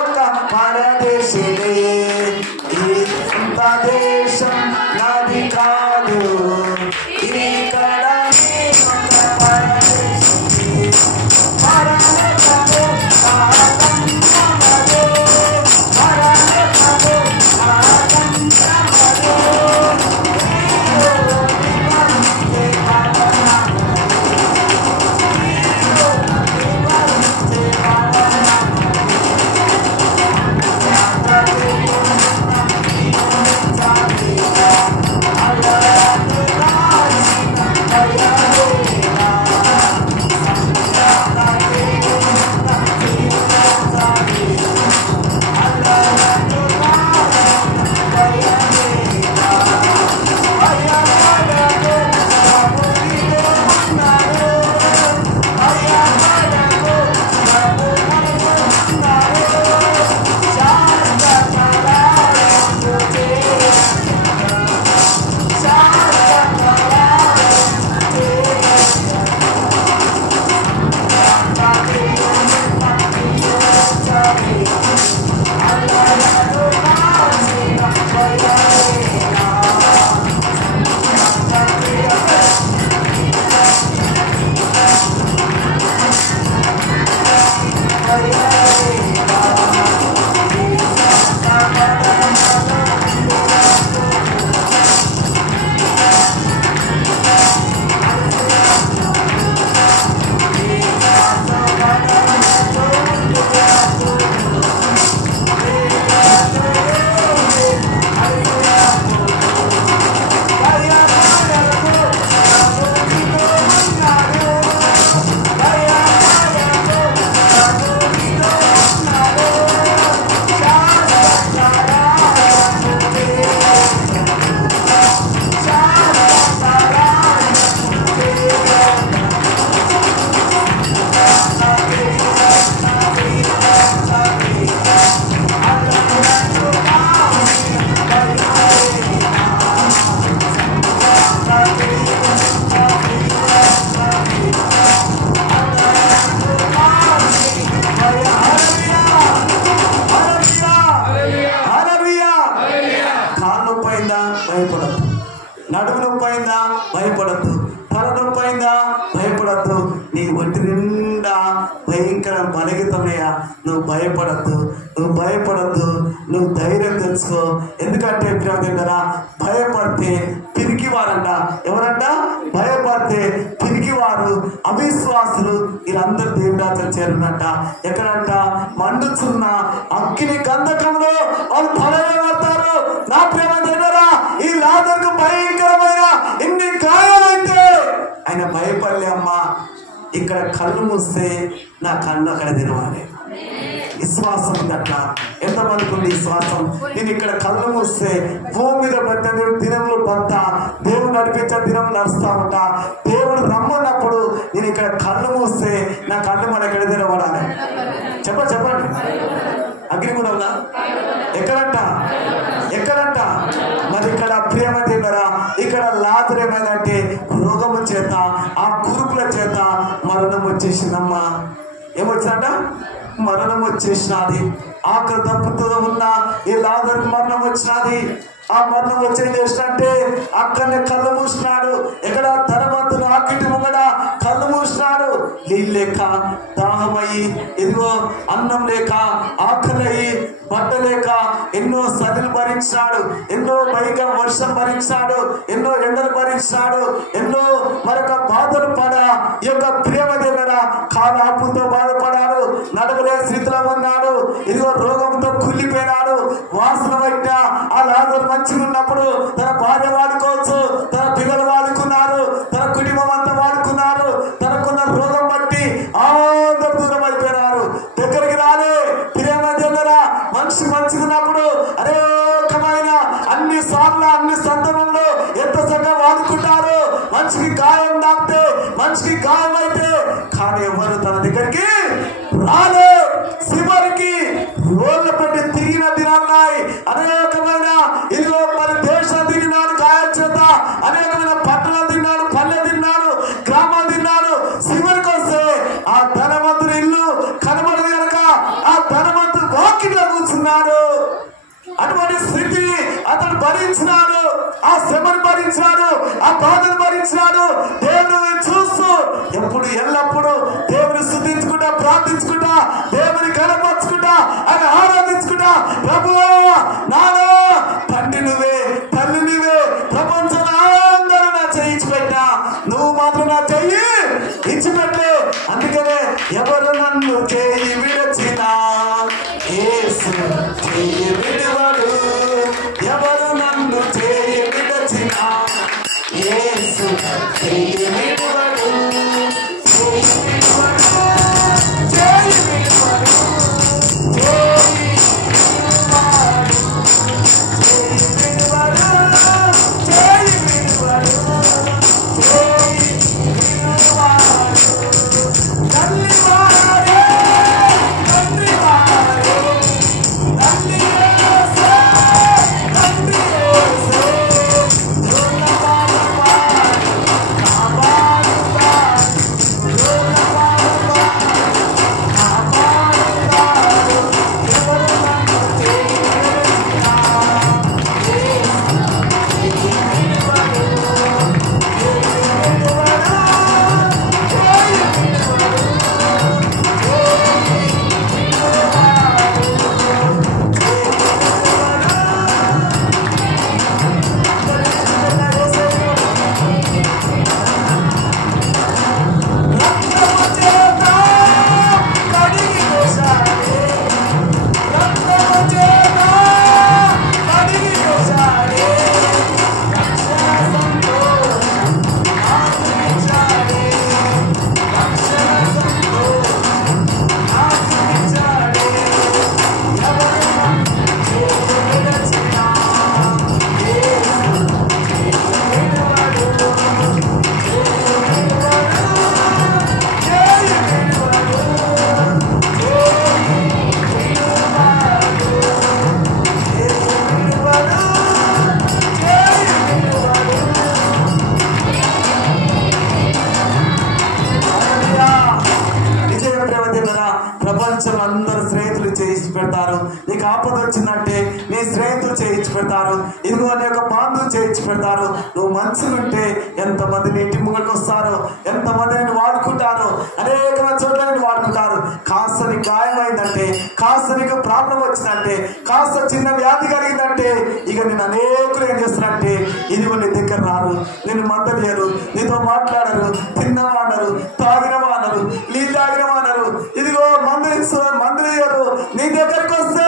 ఒక పరదేశిని. ఈ సొంత దేశం నాది కాదు, ఇక్కడ ఒక పరదేశిని. నడుము నొప్పి అయిందా భయపడద్దు, తల నొప్పి అయిందా భయపడద్దు, నీ ఒంటి నిండా భయంకర బలగితమయ్యా, నువ్వు భయపడద్దు, నువ్వు భయపడద్దు, నువ్వు ధైర్యం తెచ్చుకో. ఎందుకంటే ప్రియ దగ్గర భయపడితే పిరికివారంట. ఎవరంట? భయపడితే పిరికివారు, అవిశ్వాసులు, వీళ్ళందరూ దేవుడాచన చేరునంట. ఎక్కడంట? మండుచున్న అగ్ని గంధకంలో వాళ్ళు బలపడతారు. నా ప్రేమ దగ్గర ఈ లాజరుకు భయంకరమైన ఇన్ని గాయాలైతే ఆయన భయపడలే అమ్మా. ఇక్కడ కళ్ళు మూస్తే నా కళ్ళు అక్కడ తెరవాలి. విశ్వాసం ఉందట. ఎంతమందికి ఉంది విశ్వాసం? నేను ఇక్కడ కళ్ళు మూస్తే భూమి మీద పెట్ట దినంలో పడతా, దేవుడు నడిపించే దినం నడుస్తా ఉంటా. దేవుడు రమ్మన్నప్పుడు నేను ఇక్కడ కళ్ళు మూస్తే నా కళ్ళు మన ఎక్కడ తెరవడాలి? చెప్పండి. అగ్నిగుణంలా ఎక్కడంట? ఎక్కడంట? మరి ఇక్కడ ప్రేమ తిన్నరా? ఇక్కడ లాజరు ఏమైందంటే రోగము చేత, ఆ కురుపుల చేత మరణం వచ్చేసిందమ్మా. ఏమొచ్చిందంట? మరణం వచ్చేసినది. ఆకలి దప్పుతో ఉన్న ఈ లాజరు మరణం వచ్చినది. ఆ మరణం వచ్చేది చేసినంటే అక్కడనే కళ్ళు మూసినాడు. ఎక్కడ? ధనవంతుడు ఆకిటి ముంగడ కళ్ళు మూసినాడు. నీళ్ళు లేక, దాహమయ్యి, ఇదిగో అన్నం లేక, ఆకలయ్యి, బట్ట లేక ఎన్నో సదులు భరించాడు, ఎన్నో భయంకర వర్షం భరించాడు, ఎన్నో ఎండలు భరించాడు, ఎన్నో మరొక బాధలు పడ ఈ యొక్క ప్రేమ దగ్గర కాలాపుతో బాధపడాడు, నడవలే స్థితిలో ఉన్నాడు. ఇదిగో రోగంతో కుళ్ళిపోయినాడు. వాసన పట్ట ఆ లాజరు మంచిగా ఉన్నప్పుడు తన భార్య వాడుకోవచ్చు, తన పిల్లలు వాడుకున్నారు, తన కుటుంబం అంతా వాడుకున్నారు. తనకున్న రోగం బట్టి అందరూ దూరం అయిపోయినారు, దగ్గరికి రాలే. ప్రేమ దగ్గర మనిషి మంచిగా ఉన్నప్పుడు అనేకమైన అన్ని సార్లు అన్ని సందర్భంలో ఎంత చక్కగా వాడుకుంటారు. మనిషికి గాయం తాకితే, మనిషికి గాయం అయితే, కానీ ఎవరు తన దగ్గరికి రాలే. చివరికి రోడ్ల పట్టి తిరిగిన దినాలున్నాయి. అనేకమైన ఇదిగో మరి దేశాలు తిరిగినాడు గాయం చేత, అనేకమైన పట్టణాలు తిన్నాడు, పల్లె తిన్నాడు, గ్రామాలు తిన్నాడు. చివరికి వస్తే ఆ ధనవంతుడి ఇల్లు కనబడదు కనుక ఆ ధనవంతుడు వాకిట్లో కూర్చున్నాడు. అటువంటి స్థితిని అతడు భరించినాడు. ఆ శ్రమను భరించినాడు, ఆ బాధను భరించినాడు. దేవుడు చూస్తూ ఎప్పుడు ఎల్లప్పుడూ దేవుని స్తుతించుకుంటా, ప్రార్థించుకుంటా, దేవుని కనపరుచుకుంటా, ఆయన ఆరాధించుకుంటా, ప్రభువా నాలో తండ్రి నువ్వే, తల్లి నువ్వే, ప్రపంచంలో అందరూ నా చెయ్యి ఇచ్చిపెట్టా, నువ్వు మాత్రం నా చెయ్యి ఇచ్చిపెట్టే. అందుకనే ఎవరు నన్ను చేయి విడచినా యేసు చేయి విడువడు, ఎవరు నన్ను చేయి విడచినా యేసు చేయి విడువడు, చేయి విడువడు, చేయి విడువడు, చేయి విడువడు, చేయి విడువడు, చేయి విడువడు. తల్లి వారే, తండ్రి వారే, తండ్రి యేసే, తండ్రి యేసే, రుణమాల వారు, కాపాడు. నీకు ఆపద వచ్చిందంటే నీ స్నేహితులు చేయించి పెడతారు, ఇదిగో నీ యొక్క బాంధువులు చేయించి పెడతారు. నువ్వు మంచిగా ఉంటే ఎంతమంది నీ ఇంటి ముంగడికి వస్తారు, ఎంతమంది నేను వాడుకుంటారు, అనేకమైన చోట్ల నేను వాడుకుంటారు. కాస్త నీకు గాయమైందంటే, కాస్త నీకు ప్రాబ్లం వచ్చిందంటే, కాస్త చిన్న వ్యాధి కలిగిందంటే ఇక నేను అనేకులు ఏం చేస్తానంటే ఇదిగో నీ దగ్గర రారు, నేను మందలేరు, నీతో మాట్లాడరు, తిన్నవా అన్నారు, తాగినవా అన్నారు, నీళ్ళు తాగినవా అన్నారు, ఇదిగో మందులేరు. నీ దగ్గరికి వస్తే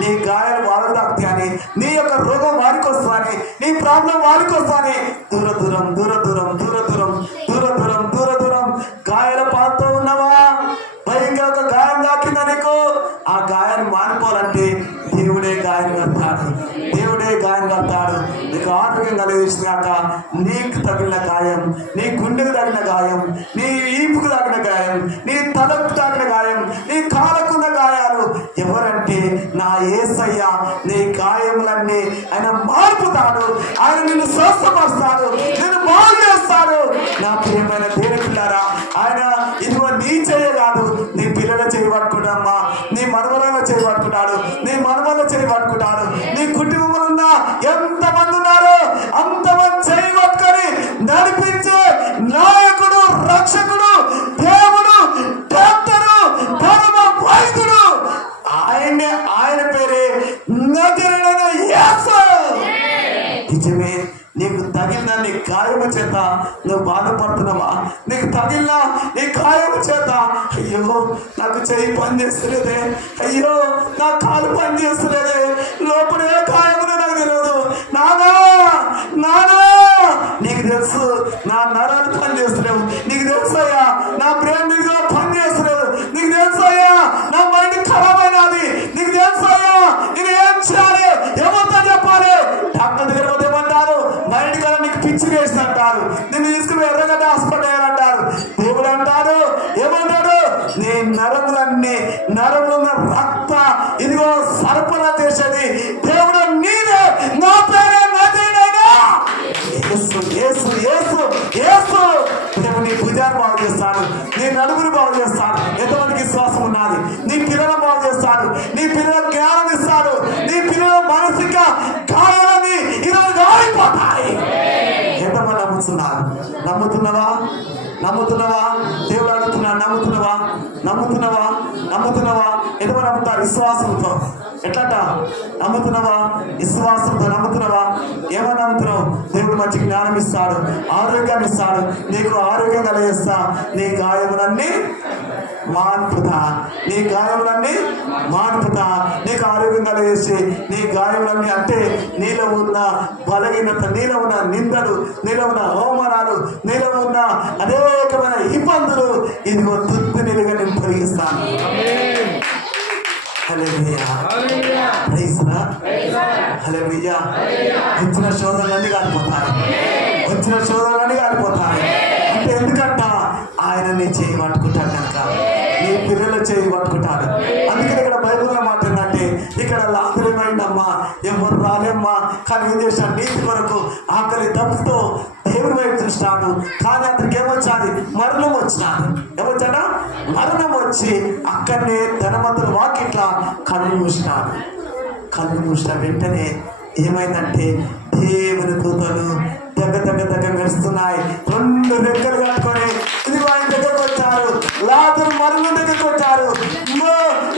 నీ గాయాలు వాళ్ళకు తాకుతాయి అని, నీ యొక్క రోగం వారికి వస్తాని, నీ ప్రాబ్లం వారికి వస్తాని దూర దూరం దూర దూరం దూర దూరం దూర దూరం దూర దూరం గాయాల పాలతో ఉన్నావా? భయంగా ఒక గాయం తాకిందా నీకు? ఆ గాయాన్ని మారిపోవాలంటే దేవుడే గాయం కడతాడు, దేవుడే గాయం కడతాడు. నీకు ఆరోగ్యం కలిగించాక నీకు తగిలిన గాయం, నీ గుండెకు తగిన గాయం, నీ ఈపుకు తగిన గాయం, నీ తలకు తగిన గాయం, నీ కాలకున్న గాయాలు ఎవరంటే నా యేసయ్య. నీ గాయములన్నీ ఆయన మార్పుతాడు, ఆయన నిన్ను స్వస్థపరుస్తాడు, నిన్ను బాగు చేస్తాడు. నా ప్రియమైన దేవుని పిల్లారా, ఆయన ఇదిగో నీ చేయ కాదు, నీ పిల్లల చేయి పట్టుకుంటామ్మా, నీ మనవల చేయి పట్టుకుంటాడు, నీ మనవల చేయి పట్టుకుంటాడు. నీ కుటుంబంలో ఉన్న ఎంతమంది ఉన్నారు అంతమంది చేయి పట్టుకొని నడిపించే నాయకుడు, రక్షకుడు, దేవుడు, డాక్టరు, పరమ వైద్యుడు ఆయనే. ఆయన పేరే నజరేయుడైన యేసు. నిజమే, నీకు తగిలిన నీ గాయము చేత నువ్వు బాధపడుతున్నావా? నీకు తగిలిన నీ గాయము చేత అయ్యో నాకు చెయ్యి పని చేస్తలేదే, అయ్యో నా కాలు పని చేస్తలేదే, లోపల ఏ గాయములో నాకు తెలియదు, నానా నానా నీకు తెలుసు నా నరాలు పని చేస్తలేవు, నీకు తెలుసు అయ్యా నా బ్రెయిన్ మీద పని చేస్తలేదు, నీకు తెలుసు అయ్యా నా మైండ్ ఖరాబ్ అయినది, నీకు తెలుసు అయ్యా నేను ఏం చేయాలి, ఎవరితో చెప్పాలి? డాక్టర్ దగ్గర పోతే ఏమంటారు? మైండ్ కదా నీకు పిచ్చి వేసి అంటారు, నిన్ను తీసుకుని ఎర్రగడ్డ హాస్పిటల్ అంటారు. దేవుడు అంటాడు, ఏమంటాడు? నీ నరములు ఉన్న రక్త ఇదిగో సరఫరా చేసేది దేవుడు నీదే, నా పేరే నజరేయుడైన యేసు. యేసు యేసు యేసు. దేవుడు నీ భుజాన్ని బాగు చేస్తాడు, నీ నలుగురు బాగు చేస్తాడు. ఎంతమందికి విశ్వాసం ఉన్నది? నీ పిల్లలను బాగు చేస్తాడు, నీ పిల్లల జ్ఞానం ఇస్తాడు, నీ పిల్లల మానసిక గాయాలని ఈరోజు గాయపోతాయి. ఎంతమంది నమ్ముతున్నారు? నమ్ముతున్నావా? నమ్ముతున్నావా? దేవుడు అడుగుతున్నాడు, నమ్ముతున్నావా? నమ్ముతున్నావా? నమ్ముతున్నావా? ఎంతమంది నమ్ముతారు? విశ్వాసంతో. ఎట్లట నమ్ముతున్నావా? విశ్వాసంతో నమ్ముతున్నావా? ఏమని నమ్ముతున్నావు? దేవుడు మంచి జ్ఞానం ఇస్తాడు, ఆరోగ్యాన్ని ఇస్తాడు, నీకు ఆరోగ్యం కలిగిస్తా, నీ గాయములన్నీ మాన్పుతా, నీ గాయములన్నీ మాన్పుతా, నీకు ఆరోగ్యం కలిగేసి నీ గాయములన్నీ అంటే నీలో ఉన్న బలహీనత, నీలో ఉన్న నిందలు, నీలో ఉన్న అవమానాలు, నీలో ఉన్న అనేకమైన ఇబ్బందులు ఇదిగో తుత్తి నిలుగా నేను తొలగిస్తాను. వచ్చిన శోధనలన్నీ కాలిపోతాయి, వచ్చిన శోధనలన్నీ కాలిపోతాయి. అంటే ఎందుకంట ఆయన నీ చేయి పట్టుకుంటాడు కనుక, నీ పిల్లల చేయి పట్టుకుంటాడు. అందుకని ఇక్కడ బైబిల్లో మాట ఏంటంటే, ఇక్కడ లాదరేమైందమ్మా, ఎవరు రాలేమ్మా, కానీ ఏం చేశాడు? నీతి కొరకు ఆకలి దప్పుతో దేవుడి వైపు చూస్తాడు. కానీ అతనికి ఏమొచ్చాడు? మరణం వచ్చినాడు. ఏమొచ్చాడా? మరణం వచ్చి అక్కడనే ధనవంతుల వాకిట్లా కళ్ళు మూసినాడు. కళ్ళు మూసిన వెంటనే ఏమైందంటే దేవుని దూతలు దగ్గర నడుస్తున్నాయి, రెండు రెక్కలు కట్టుకొని ఇదిగో ఆయన దగ్గరకు వచ్చారు. లాజరు మరణం దగ్గరకు వచ్చారు.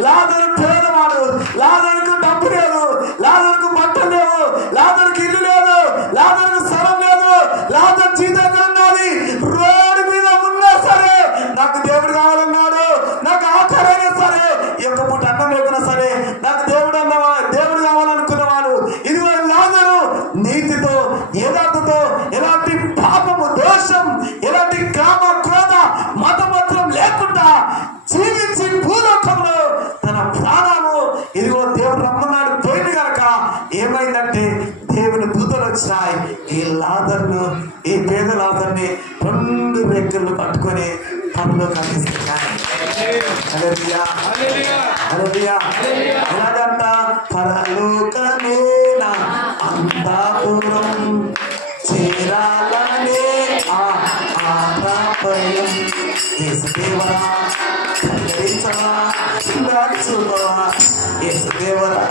లాజరు పేదవాడు, లాజరుకు డబ్బు లేదు, లాజరుకు బట్టలు లేవు, లాజరుకు ఇల్లు లేదు, లాజరుకు స్థలం లేదు, లాజరు జీతం ఉన్నది. రోడ్డు మీద ఉన్నా సరే నాకు దేవుడు కావాలన్నాడు, నాకు ఆఖరైనా సరే యొక్క పూట అన్నం లేకున్నా సరే నాకు దేవుడు కావాలనుకున్నవాడు. ఇదిగో లాజరు నీతితో, యథార్థతో, ఎలాంటి పాపము, దోషం, ఎలాంటి కామ, క్రోధ, మతపత్రం లేకుండా జీవించి భూలోకంలో తన ప్రాణము ఇదిగో దేవుడు రమ్మన్నాడు పోయింది కనుక ఏమైందంటే దేవుని దూతలు వచ్చినాయి. ఈ లాజరును, ఈ పేద లాజరుని రెండు రెక్కలు పట్టుకొని పనిలో కలిగిస్తున్నాయి. ఎలాగంట? పరలోకమేనా అంతాపురం చేరాలనే ఆత్మపయం యేసుదేవరా కనికరించవా, నడుచుకోవా యేసుదేవరా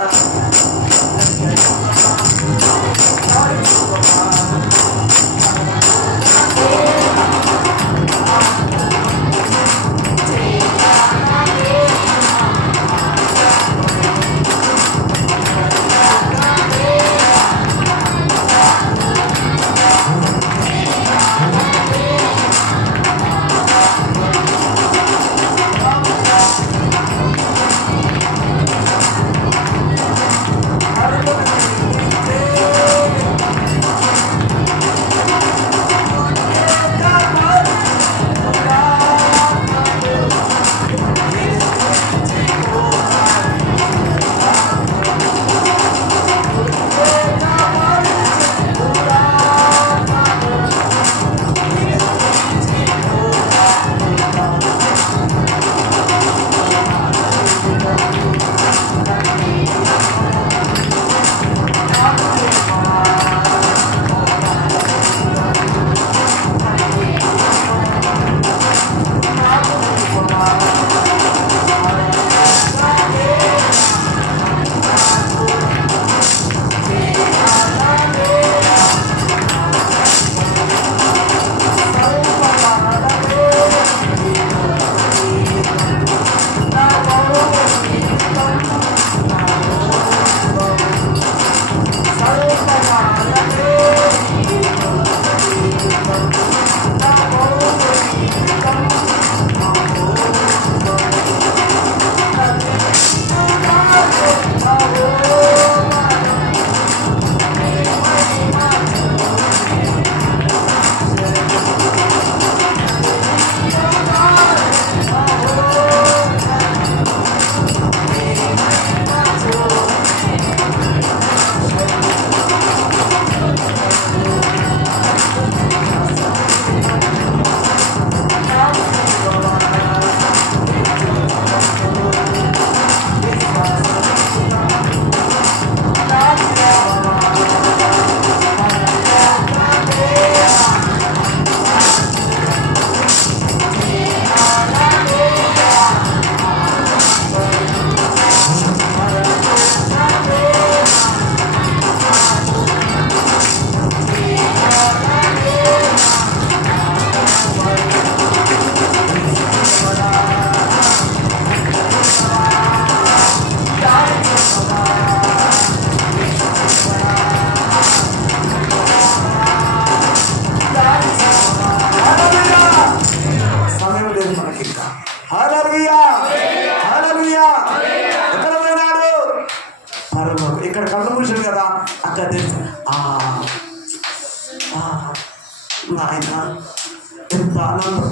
హల్లెలూయా హల్లెలూయా. ఎక్కడ పోయినాడు? పరలోకం. ఇక్కడ కళ్ళు మూసాడు కదా, అక్కడ తెలుసు నాయన ఎంత ఆనందం.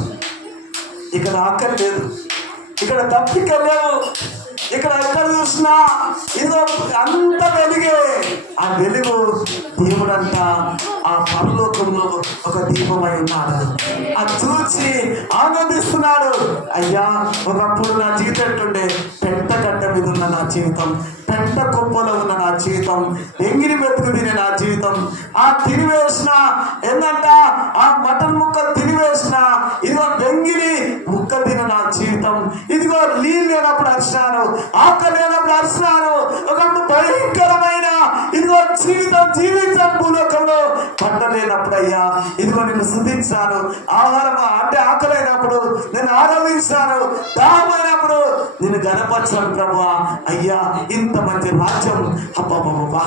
ఇక్కడ ఆకలి లేదు, ఇక్కడ తప్పిక లేవు, ఇక్కడ ఎక్కడ చూసినా ఇదో అంత వెలుగే. ఆ వెలుగు దేవుడంట ఆ పరలోకంలో ఒక దీపమై ఉన్నాడు. అది చూసి ఆనందిస్తున్నాడు. అయ్యా, ఒకప్పుడు నా జీవితం ఎట్టుండే, పెంట గడ్డ మీద ఉన్న నా జీవితం, పెంట కుప్పలో ఉన్న నా జీవితం, ఎంగిరి మెతుకు తినే నా జీవితం, ఆ తినివేసిన ఏంటంట ఆ మటన్ ముక్క తినివేసిన, ఇదిగో వెంగిలి ముక్క తిన నా జీవితం, ఇదిగో నీళ్ళు లేనప్పుడు అరిచినాను, ఆకలి లేనప్పుడు అరిచినాను, ఒకప్పుడు భయంకరమైన ఇదిగో జీవితం జీవించాను భూలోకంలో, పంట లేనప్పుడు అయ్యా ఇదిగో నిన్ను స్తుతించాను, ఆహారం అంటే ఆకలైనప్పుడు నేను ఆరాధించాను, దాహమైనప్పుడు నిన్ను గణపరచాను ప్రభువా. అయ్యా, ఇంత మంచి రాజ్యం, అబ్బా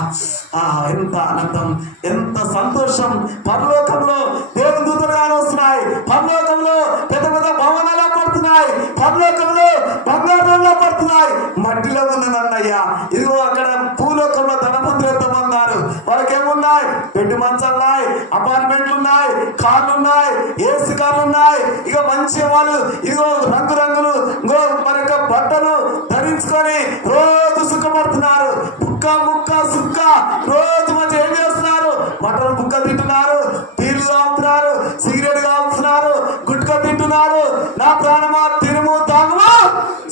ఎంత ఆనందం, ఎంత సంతోషం. పరలోకంలో దేవుని దూతలుగానే వస్తున్నాయి, పరలోకంలో పెద్ద పెద్ద భవనాలు పడుతున్నాయి, పరలోకంలో బంగారంలో పడుతున్నాయి. మట్టిలో ఉన్నదన్నయ్యా ఇదిగో అక్కడ భూలోకంలో ధనవంతులు ఎంతమంది ఉన్నారు, వాళ్ళకి ఏమున్నాయి? బెడ్ మంచాలు ఉన్నాయి, అపార్ట్మెంట్లు ఉన్నాయి, కార్లు ఉన్నాయి, ఏసీ కార్లు ఉన్నాయి, ఇక మంచి వాళ్ళు ఇదిగో రంగురంగులు ఇంకో మరొక బట్టలు ధరించుకొని రోజు సుఖపడుతున్నారు. ముక్క ముక్క సుక్క రోజు మంచి ఏం చేస్తున్నారు? మటన్ ముక్క తింటున్నారు, బీర్లు తాగుతున్నారు, సిగరెట్ తాగుతున్నారు, గుట్కా తింటున్నారు. నా ప్రాణమా తిరుము తాగుమా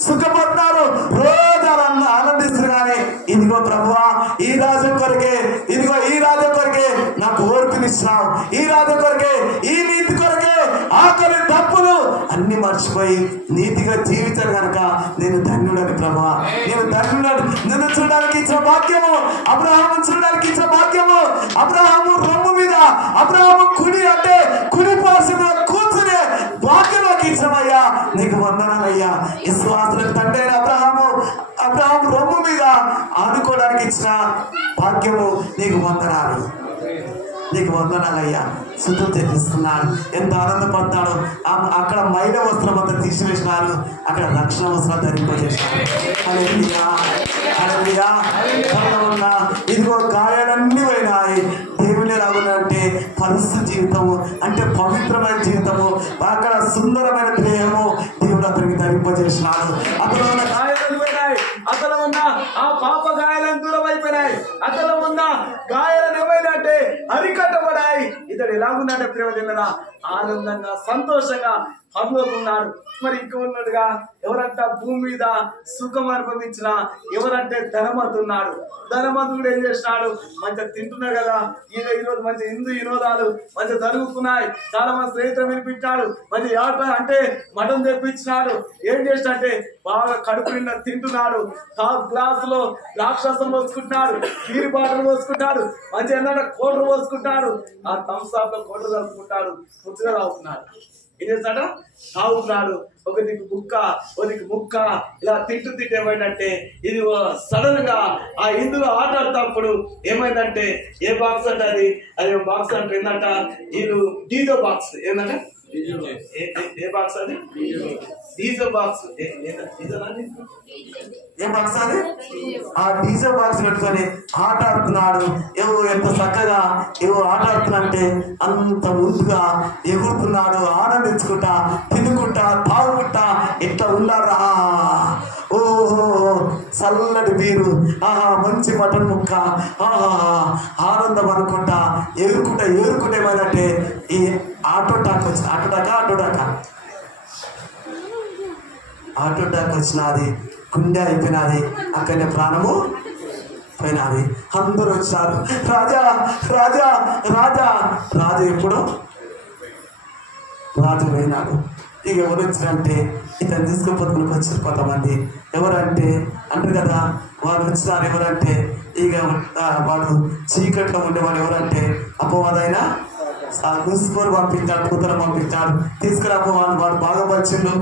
సుఖపడుతున్నారు, రోజు అలా ఆనందిస్తున్నారు. కానీ ఇదిగో ప్రభువా, ఈ రాజ్యం కొరకే, ఇదిగో ఈ రాజ్యం కొరకే నాకు ఓర్పునిస్తున్నావు, ఈ రాజ్యం కొరకే, ఈ నీతి కొరకే ఆకలి తప్పులు అన్ని మర్చిపోయి నీతిగా జీవించాను కనుక నేను ధన్యుడని ప్రభా, నేను ధన్యుడని. నిన్ను చూడడానికి ఇచ్చిన భాగ్యము, అబ్రహాము చూడడానికి ఇచ్చిన భాగ్యము, అబ్రహాము రొమ్ము మీద, అబ్రహాము కుడి అంటే కుడి పార్శ్వం మీద కూర్చునే భాగ్యం నాకు ఇచ్చామయ్యా, నీకు వందనాలయ్యా. విశ్వాసులకు తండ్రి అయిన అబ్రహాము రొమ్ము మీద ఆనుకోవడానికి ఇచ్చిన భాగ్యము నీకు వందనాలు, నీకు వందనాలయ్యా. శుద్ధం తెప్పిస్తున్నాడు, ఎంత ఆనందపడతాడు. అక్కడ మైల వస్త్రం అంతా తీసివేసినారు, అక్కడ రక్షణ వస్త్రాలు ధరింపజేసినారు. హల్లెలూయా, హల్లెలూయా. ఉన్న ఇదిగో గాయాలన్నీ పోయినాయి. దేవుని రాగునంటే పరిశుద్ధ జీవితము, అంటే పవిత్రమైన జీవితము, అక్కడ సుందరమైన దేహము దేవుడు అతనికి ధరింపజేసినాడు. అతను ఉన్న గాయాలు పోయినాయి, అతను ఉన్న ఆ పాప గాయాలను దూరం అయిపోయినాయి, అతను ఉన్న గాయాలను ఏమైందంటే అరికట్టబడాయి. ఇతడు ఎలాగున్నాడు ప్రేమ దినరా, ఆనందంగా సంతోషంగా పరలోకున్నాడు. మరి ఇంకా ఉన్నట్టుగా ఎవరంట భూమి మీద సుఖం అనుభవించిన ఎవరంటే ధనవంతున్నాడు. ధనవంతుడు ఏం చేసినాడు, మంచిగా తింటున్నాడు కదా, ఈరోజు మంచి హిందూ వినోదాలు మంచిగా జరుగుతున్నాయి, చాలా మంది స్నేహితులు వినిపించాడు, మంచి అంటే మటన్ తెప్పించినాడు. ఏం చేసినంటే బాగా కడుపు నిండా తింటున్నాడు, టాప్ గ్లాస్ లో రాక్షసం పోసుకుంటున్నాడు, కీరి బాటలు పోసుకుంటాడు, మంచి ఏంటంటే కోటలు పోసుకుంటాడు, ఆ థమ్సాప్ లో కోటలు కలుపుకుంటాడు, ముచ్చుగా తాగుతున్నాడు. ఏం చేస్తాడు, తాగుతున్నాడు. ఒక దిక్కు బుక్క, ఒక దిక్కు ముక్క, ఇలా తింటూ ఏమైందంటే ఇది సడన్ గా ఆ ఇందులో ఆట ఆడుతప్పుడు ఏమైందంటే ఏ బాక్స్ అంటే అది బాక్స్ అంటే ఏంటంట, వీళ్ళు డీజో బాక్స్ ఏంటంటే ఏ బాక్స్ అది డీజో బాక్స్, ఏ బాక్స్ అది, ఆ డీజో బాక్స్ పెట్టుకొని ఆట ఆడుతున్నాడు. ఏవో ఎంత చక్కగా ఏవో ఆట ఆడుతున్నంటే అంత ముందుగా ఎగురుతున్నాడు, ఆనందించుకుంటా, తినుకుంటా, తాగుకుంటా ఇట్లా ఉన్నారా. ఓహో చల్లటి బీరు, ఆహా మంచి మటన్ ముక్క, ఆహా ఆనందం అనుకుంటా ఎగురుకుంటా ఏమంటే ఈ ఆటో టాక్ వచ్చి ఆటో టాక్ వచ్చినది, గుండె అయిపోయినది, అక్కడనే ప్రాణము పోయినది. అందరూ వచ్చారు, రాజా రాజా రాజా రాజు. ఎప్పుడు రాజు పోయినాడు. ఇక ఎవరు వచ్చినంటే ఇతను తీసుకుపోతులకు వచ్చారు కొంతమంది. ఎవరంటే అంటారు కదా, వాళ్ళు వచ్చినారు. ఎవరంటే ఇక వాడు చీకట్లో ఉండేవాడు. ఎవరంటే అపవాదైన గుస్కోరు పంపించాడు, కూతురు పంపించాడు, తీసుకురాపోవాడు. వాడు బాగా పరిచిండు,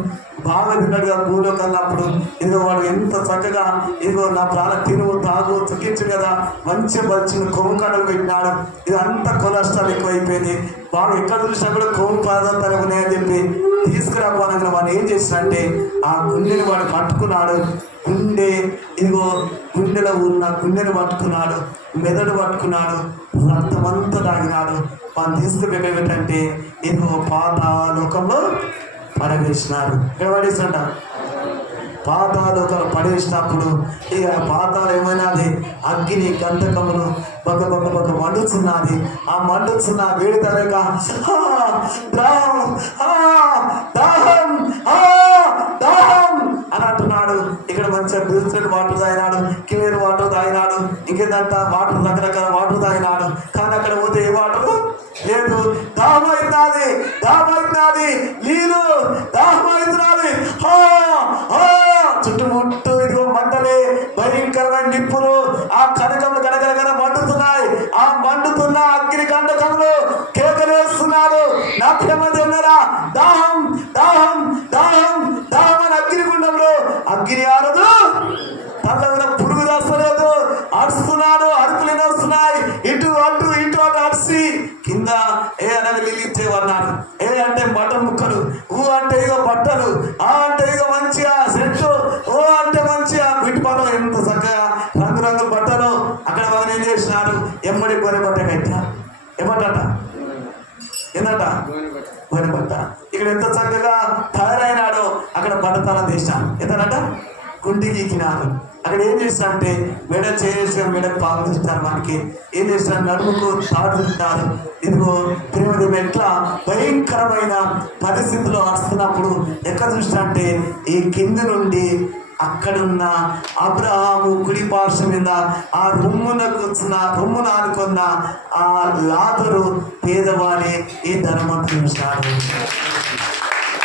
బాగా తిన్నాడు కదా భూలోకి వెళ్ళినప్పుడు. ఇదిగో వాడు ఎంత చక్కగా ఇదిగో నా ప్రాణ తిను తాగు చుక్కించు కదా, మంచిగా పరిచిండు, కొవ్వు కడలు పెట్టినాడు. ఇదంతా కొలెస్ట్రాల్ ఎక్కువైపోయింది, బాగా ఎక్కడ చూసినా కూడా కొవ్వు పదార్థాలు ఉన్నాయని చెప్పి తీసుకురాపోనగా వాడు ఏం చేసినంటే ఆ గుండెని వాడు పట్టుకున్నాడు. ఇదిగో గుండెలో ఉన్న గుండెని పట్టుకున్నాడు, మెదడు పట్టుకున్నాడు, రక్తమంతా తాగినాడు. వాళ్ళు తీసుకుపోయేటంటే ఇదిగో పాతాళలోకంలో పడవేసినారు. ఎక్కడ పడేసినట, పాతాళలోకంలో పడేసినప్పుడు ఇక పాతాళం ఏమైనా అది అగ్ని గంధకములు బొక్క మండుతున్నది. ఆ మండుతున్న వేడి తరగ దాహం దాహం అని అంటున్నాడు. ఇక్కడ మంచిగా బిల్సెడ్ వాటర్ తాగినాడు, క్లియర్ వాటర్ తాగినాడు, ఇంకేదంతా వాటర్ రకరకాల వాటర్ తాగినాడు. కానీ అక్కడ పోతే ఏ వాటర్ లేదు. దాహమైతున్నది నీళ్ళు, దాహమైతున్నది. చుట్టుముట్టు ఇదిగో మంటలే, భయంకరమైన నిప్పులు, ఆ కనకములు గడగడ మండుతున్నాయి. ఆ మండుతున్న అగ్ని కండకములు కేకలు వేస్తున్నాడు. నా ప్రేమది ఉన్నారా, దాహం దాహం దాహం దాహం అని అగ్నిగుండంలో అగ్ని ఆరదు, తల్ల పురుగు దస్తలేదు, అరుస్తున్నాడు, అరుపులు వస్తున్నాయి. ఇటు అటు అరిసి కింద ఏ అనేది లిలిచ్చేవన్నారు. ఏ అంటే మటన్ ముక్కలు, ఊ అంటే ఇగో బట్టలు, ఆ అంటే ఇగో మంచిగా సెట్టు, ఓ అంటే మంచిగా వీటి పనులు ఎంత చక్కగా రంగురంగుల బట్టలు. అక్కడ వాళ్ళు ఏం చేసినారు, ఎమ్మడి గొర్రె బట్ట కట్టారు. ఏమంటట ఏంటంట గొర్రె బట్ట. ఇక్కడ ఎంత చక్కగా తయారైనాడో అక్కడ బట్టతనం తీసినాడు. ఎంతనట గుండి గీకినారు. అక్కడ ఏం చేసినంటే మెడ చేసిన మెడకు పాలు తీస్తారు. మనకి ఏం చేసినారు, నడుముకు తాడు తింటారు. ఇదిగో ప్రేమది ఎట్లా భయంకరమైన పరిస్థితుల్లో వస్తున్నప్పుడు ఎక్కడ చూసినంటే ఈ కింది నుండి అక్కడున్న అబ్రహాము కుడి పార్శ్వం మీద ఆ రొమ్మున అనుకున్న ఆ లాజరు పేదవాడే ఈ ధనవంతుడు చూశాడు.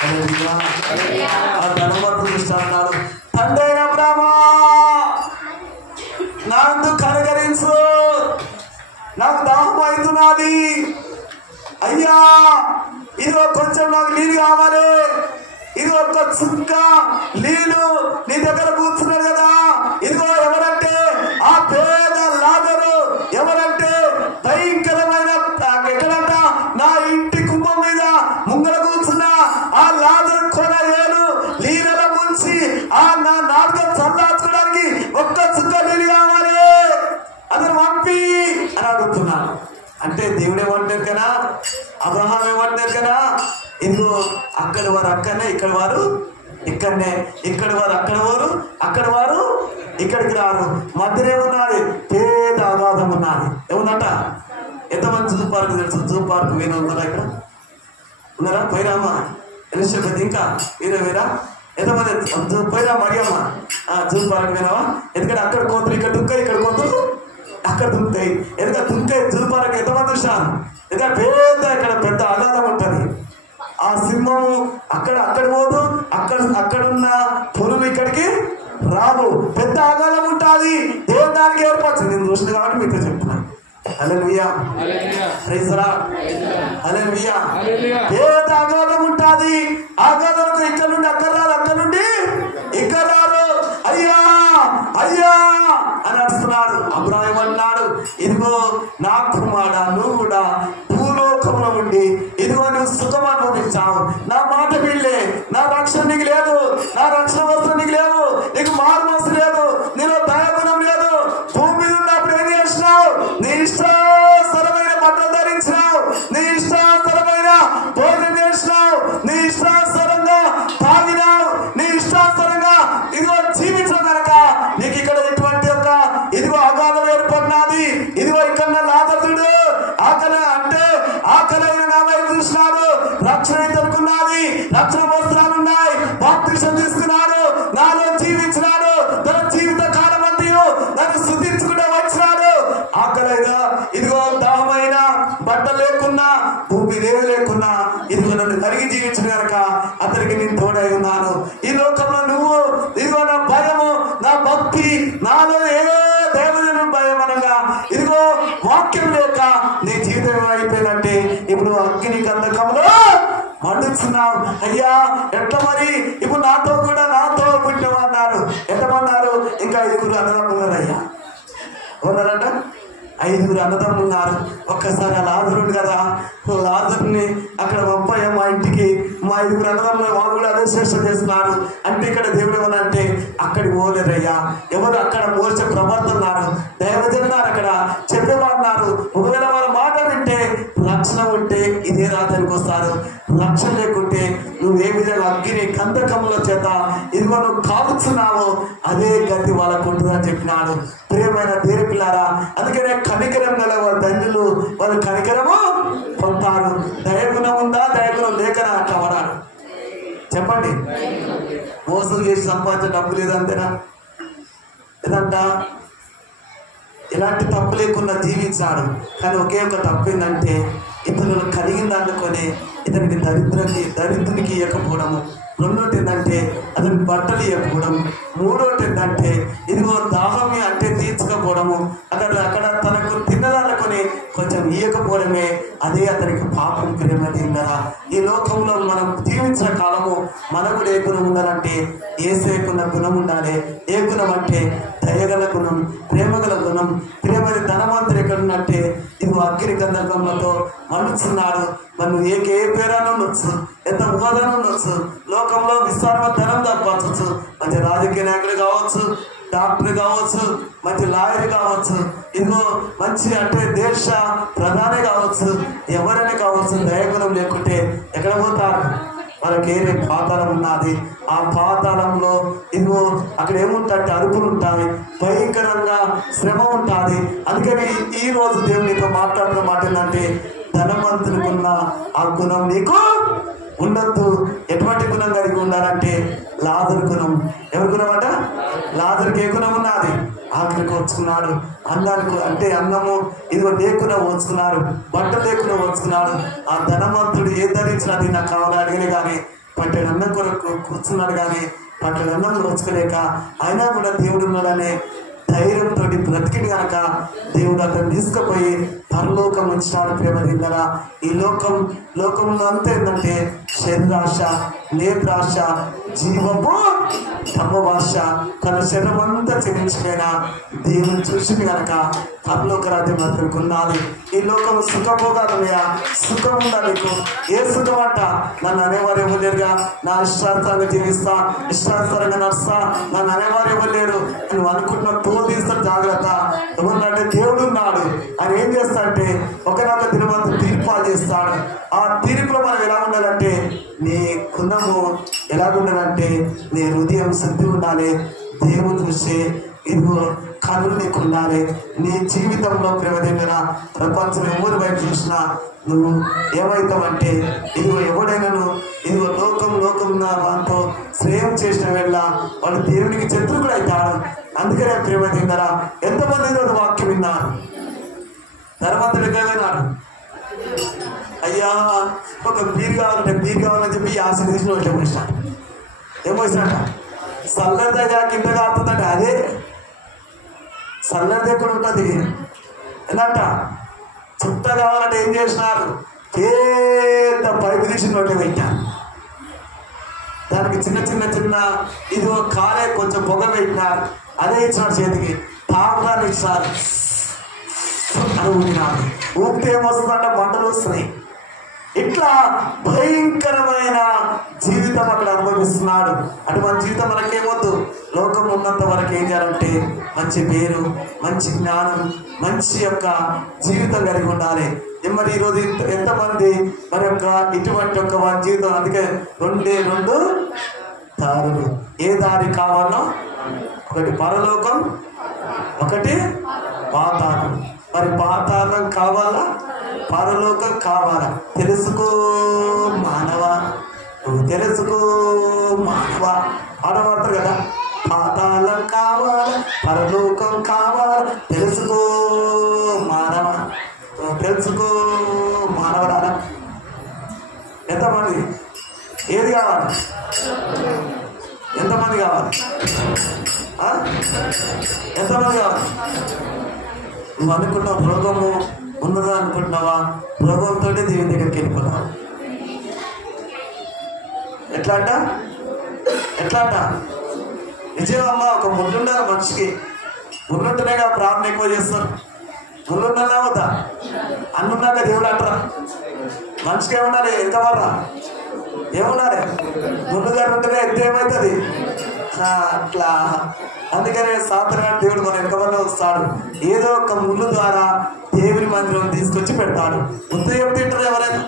ఆ ధనవంతుడు ఇస్తాడు, తండ్రి అయిన అబ్రామా నాకు కనకరించు, నాకు దాహం అవుతున్నది అయ్యా, ఇదిగో కొంచెం నాకు నీళ్ళు కావాలి, ఇది ఒక్క చుక్క నీళ్ళు నీ దగ్గర కూర్చున్నాడు కదా. ఇదిగో ఎవరంటే ఆ పేద లాజరు, ఎవరంటే భయంకరమైన ఎక్కడంట నా ఇంటి కుంభం మీద ముంగల కూర్చున్న ఆ లాజరు కొన ఏలు నీళ్ళ ముంచి ఆ నా నాలుగ చల్లార్చుకోవడానికి ఒక్క చుక్క నీళ్ళు కావాలి, అతను పంపి అని అడుగుతున్నాను. అంటే దేవుడు ఏమంటారు కదా, అబ్రహాం ఏమంటారు కదా, ఇదిగో అక్కడ వారు అక్కడనే, ఇక్కడ వారు ఇక్కడనే, ఇక్కడ వారు అక్కడ వారు అక్కడ వారు ఇక్కడికి రారు, మధ్యలో ఏమున్నది పేద అగాధం ఉన్నది. ఏముందట, ఎంతమంది జూ పార్క్ తెలుసు? జూ పార్క్ మీరు ఉన్నారా? ఇక్కడ ఉన్నారా? పోయిరామా ఎలిజబెత్, ఇంకా వీరే వీరా ఎంతమంది పోయిరా? మరియమ్మ జూ పార్క్ వినావా? ఎందుకంటే అక్కడ కోతులు ఇక్కడ దుంకాయి, ఇక్కడ కోతులు అక్కడ దుంకాయి. ఎందుకంటే దుంకాయి జూ పార్క్ ఎంతమంది చూసాను. ఎందుకంటే పేద ఇక్కడ పెద్ద అగాధం ఉంటుంది. ఆ సింహము అక్కడ పోదు, అక్కడున్న పురులు ఇక్కడికి రావు, పెద్ద ఆగాలం ఉంటుంది. దేవుడు దానికి ఏర్పరచు. నేను చూసిన కాబట్టి మీతో చెప్తున్నాను. హల్లెలూయా, ప్రైజ్ ది లార్డ్, హల్లెలూయా. పేద ఆగాలం ఉంటుంది. ఆగాలకు ఇక్కడ నుండి అక్కడ రారు, అక్కడ నుండి ఇక్కడ రారు. అయ్యా అయ్యా అని అడుస్తున్నాడు. అబ్రాహాము అన్నాడు, ఇదిగో నా కుమారుడా, నువ్వు కూడా భూలోకంలో ఉండి ఇదిగో నువ్వు సుఖం అనుభవించావు. నా మాట వీళ్ళే, నా రక్షణ నీకు లేదు, నా రక్షణ వస్త్రం నీకు లేదు, నీకు మారు మనసు లేదు, నీలో దయాగుణం లేదు. భూమి మీద ఉన్నప్పుడు ఏం చేసినావు? నీ ఇష్టానుసారమైన బట్టలు ధరించినావు, నీ ఇష్టానుసారమైన భోజనం చేసినావు, నీ ఇష్టానుసారంగా తాగినావు, నీ ఇష్టానుసారంగా ఇదిగో జీవించడం కనుక నీకు ఇక్కడ ఇటువంటి ఒక ఇదిగో అగాధం ఏర్పడినది. ఇదిగో ఇక్కడ లాదరుడు ఆకలి అంటే ఆకలైన నా వైపు చూసినాడు, రక్షణ ఎదుర్కొన్నది, రక్షణ వస్త్రాలు ఉన్నాయి, బాప్తిసం తీసుకున్నాడు, నాలో జీవించినాడు, తన జీవిత కాలం అంతయు నన్ను స్తుతించుకుంటూ వచ్చినాడు. ఆకలైనా ఇదిగో దాహమైన బట్ట లేకున్నా భూమి లేకున్నా ఇదిగో నన్ను కలిగి జీవించిన కనుక అతనికి నేను తోడై ఉన్నాను. ఈ లోకంలో నువ్వు ఇదిగో నా భయము, నా భక్తి, నాలో ఏ దేవుని భయం అనగా ఇదిగో వాక్యం లేక నీ జీవితం అయిపోయిందంటే ఇప్పుడు అగ్ని గంధకంలో మండుతున్నావు. అయ్యా ఎట్లా మరి? ఇప్పుడు నాతో పుట్టినవా అన్నారు. ఎంతమన్నారు? ఇంకా 5 అన్నదమ్ములు అయ్యా ఉన్నారంట. 5 అన్నదమ్ములు ఉన్నారు. ఒక్కసారి లాజరుడు కదా, లాజరుని అక్కడ పంపయ్య మా ఇంటికి, మా 5 అన్నదమ్ములు వాళ్ళు కూడా అదే శ్రేష్ట చేస్తున్నారు అంటే ఇక్కడ దేవుడు ఏమనంటే అక్కడికి పోలేదయ్యా. ఎవరు అక్కడ మోస ప్రవర్తన్నారు, దైవజనున్నారు, అక్కడ చెప్పేవారున్నారు. ఒకవేళ వాళ్ళ మాట వింటే రక్షణ ఉంటే ఇదే రాత్రికి వస్తారు, రక్షణ లేకుంటే నువ్వు ఏ విధంగా అగ్ని గంధకముల చేత ఇదిగో నువ్వు కాల్చున్నావో అదే గతి వాళ్ళకు ఉంటుందని చెప్పినాడు. ప్రియమైన దేని పిల్లారా, అందుకనే కనికరం గల ధన్యులు, వాళ్ళు కనికరము పొందుతారు. దయగుణం ఉందా, దయగుణం లేకనా అట్లా పడాడు? చెప్పండి. మోసం చేసి సంపాదించే డబ్బు లేదంతేనా? ఏదంట ఎలాంటి తప్పు లేకుండా జీవించాడు. కానీ ఒకే ఒక తప్పు ఏంటంటే ఇతరులు కలిగింది అనుకొని ఇతనికి దరిద్రునికి ఇవ్వకపోవడము. రెండోటి ఏంటంటే అతనికి బట్టలు ఇవ్వకపోవడం. మూడోటి ఏంటంటే ఇదిగో దాహమి అంటే తీర్చకపోవడము. అక్కడ తనకు తిన్నదానుకొని కొంచెం ఇవ్వకపోవడమే అదే అతనికి పాపం. ప్రేమగా ఈ లోకంలో మనం జీవించిన కాలము మనకు ఏ గుణం ఉండాలంటే ఏసేకున్న గుణం ఉండాలి. ఏ గుణం అంటే దయగల గుణం, ప్రేమగల గుణం. ప్రేమని ధనవంతుడు ఎక్కడున్నట్టే ఇదిగో అగ్ని గంధకములతో మండుతున్నాడు. మనం ఏ పేరాను ఉండొచ్చు, ఎంత హోదాను ఉండొచ్చు, లోకంలో విస్తారమైన ధనం సంపాదించవచ్చు, మంచి రాజకీయ నాయకుడు కావచ్చు, డాక్టర్ కావచ్చు, మంచి లాయర్ కావచ్చు, ఇదిగో మంచి అంటే దేశ ప్రధాని కావచ్చు, ఎవరైనా కావచ్చు. దయగుణం లేకుంటే ఎక్కడ పోతారు? వాళ్ళకి ఏరే పాతాళం ఉన్నది. ఆ పాతాళంలో ఇదిగో అక్కడ ఏముంటాయంటే అరుపులు ఉంటాయి, భయంకరంగా శ్రమ ఉంటుంది. అందుకని ఈ రోజు దేవునితో మాట్లాడుతున్న మాట ఏంటంటే ధనవంతునికున్న ఆ గుణం నీకు ఉండొద్దు. ఎటువంటి గుణం కలిగి ఉండాలంటే లాజరు గుణం. ఎవరి గుణం అంట? లాజరుకి ఏ గుణం ఉన్నది? ఆఖరికి వచ్చుకున్నాడు. అన్నానికి అంటే అన్నము ఇదిగో లేకుండా వచ్చుకున్నాడు, బట్ట లేకుండా వచ్చుకున్నాడు. ఆ ధనవంతుడు ఏ ధరించినది నాకు కావాలని అడిగిన కానీ పట్టెడన్నం కొరకు కూర్చున్నాడు, కానీ పట్టెడన్నం రోజుకోలేక అయినా కూడా దేవుడు ఉన్నాడనే ధైర్యంతో బ్రతికింది కనుక దేవుడు అతను తీసుకుపోయి పరలోకం ఉంచినాడు. ప్రేమ దిందరా, ఈ లోకంలో అంతా ఏంటంటే శరీరాశ, నేత్రాశ, జీవపు తమవాశ, తన శరీరం అంతా చెల్లించిపోయినా దేవుని చూసింది కనుక పరలోక రాజ్యం అతనికి ఉన్నది. ఈ లోకం సుఖభోగాలయా, సుఖం ఉందా నీకు? ఏ సుఖం అంట? నన్ను అనేవారు ఎవరు లేరుగా, నా ఇష్టానుసారంగా జీవిస్తా, ఇష్టానుసారంగా నడుస్తా, నన్ను అనేవారు ఎవరు లేరు నువ్వు అనుకుంటున్న తీస్తాడు. జాగ్రత్త. ఎవరంటే దేవుడు ఉన్నాడు. ఆయన ఏం చేస్తాడంటే ఒకనొక దినవంతు తీర్పాలు చేస్తాడు. ఆ తీర్పులో మనం ఎలా ఉండాలంటే నీ గుణము ఎలా ఉండాలంటే నీ హృదయం శుద్ధి ఉండాలి. దేవుడు చూసే ఇదిగో కనులు నీకు ఉండాలి. నీ జీవితంలో ప్రేమదేమైన ప్రపంచం ఎవరి వైపు చూసినా నువ్వు ఏమవుతావంటే ఇదిగో ఎవడైనాను ఇదిగో లోకం వాటితో శ్రేయం చేసిన వేళ వాడు దేవునికి శత్రువుడు అవుతాడు. అందుకనే ప్రేమదేవరా ఎంతమంది ఈరోజు వాక్యం విన్నారు? తర్వాత విన్నాడు, అయ్యా ఒక బీర్ కావాలని చెప్పి ఆశీర్వదించిన ఒకటే పోసినాడు. ఏం పోసినాట? సల్లదగా కింద కాస్తుందంట. అదే సల్లది ఎక్కడ ఉంటుంది ఏంటంట? చుట్ట కావాలంటే ఏం చేసినారు? పెద్ద పైపు తీసి నోటే పెట్టారు. దానికి చిన్న ఇది కాలే కొంచెం పొగ పెట్టినారు. అదే ఇచ్చినాడు చేతికి. తాగుతాను ఇచ్చినారు అని ఊపినాడు. ఊపితే ఏమొస్తుందంటే మంటలు వస్తున్నాయి. ఇట్లా భయంకరమైన జీవితం అక్కడ అనుభవిస్తున్నాడు. అటువంటి జీవితం మనకేమొద్దు. లోకం ఉన్నంత వరకు ఏం చేయాలంటే మంచి పేరు, మంచి జ్ఞానం, మంచి యొక్క జీవితం కలిగి ఉండాలి. మరి ఈరోజు ఎంతమంది మరి యొక్క ఇటువంటి యొక్క వారి జీవితం. అందుకే 2 దారులు. ఏ దారి కావాలో? ఒకటి పరలోకం, ఒకటి పాతాళం. మరి పాతాళం కావాలా, పరలోకం కావాలా? తెలుసుకో మానవా, నువ్వు తెలుసుకో మానవా ఆడవాడతారు కదా. పాతాళం కావాలా, పరలోకం కావాలా? తెలుసుకో మానవ, తెలుసుకో మానవడా. ఎంతమంది? ఏది కావాలి? ఎంతమంది కావాలి? ఎంతమంది కావాలి? నువ్వు అనుకున్నావు రోగము ఉన్నదా అనుకుంటున్నావా? రోగంతో దేవుని దగ్గరికి వెళ్ళిపోతావు. ఎట్లా అంట? నిజమమ్మా, ఒక ముళ్ళుండాలి మనిషికి. ముళ్ళుంటేనే ప్రార్థన ఎక్కువ చేస్తారు. ముళ్ళుండాలా వద్దా? అన్నున్నాక దేవుడు అంటారా? మనిషికి ఏముండాలి? ఎంత వర్రా ఏముండాలి? ముళ్ళుగా ఉంటేనే ఎంత ఏమవుతుంది అట్లా. అందుకనే సాధారణ దేవుడు మన ఎంతమంది వస్తాడు. ఏదో ఒక ముళ్ళు ద్వారా దేవుని మందిరం తీసుకొచ్చి పెడతాడు. ముందు ఏం తింటారు ఎవరైనా?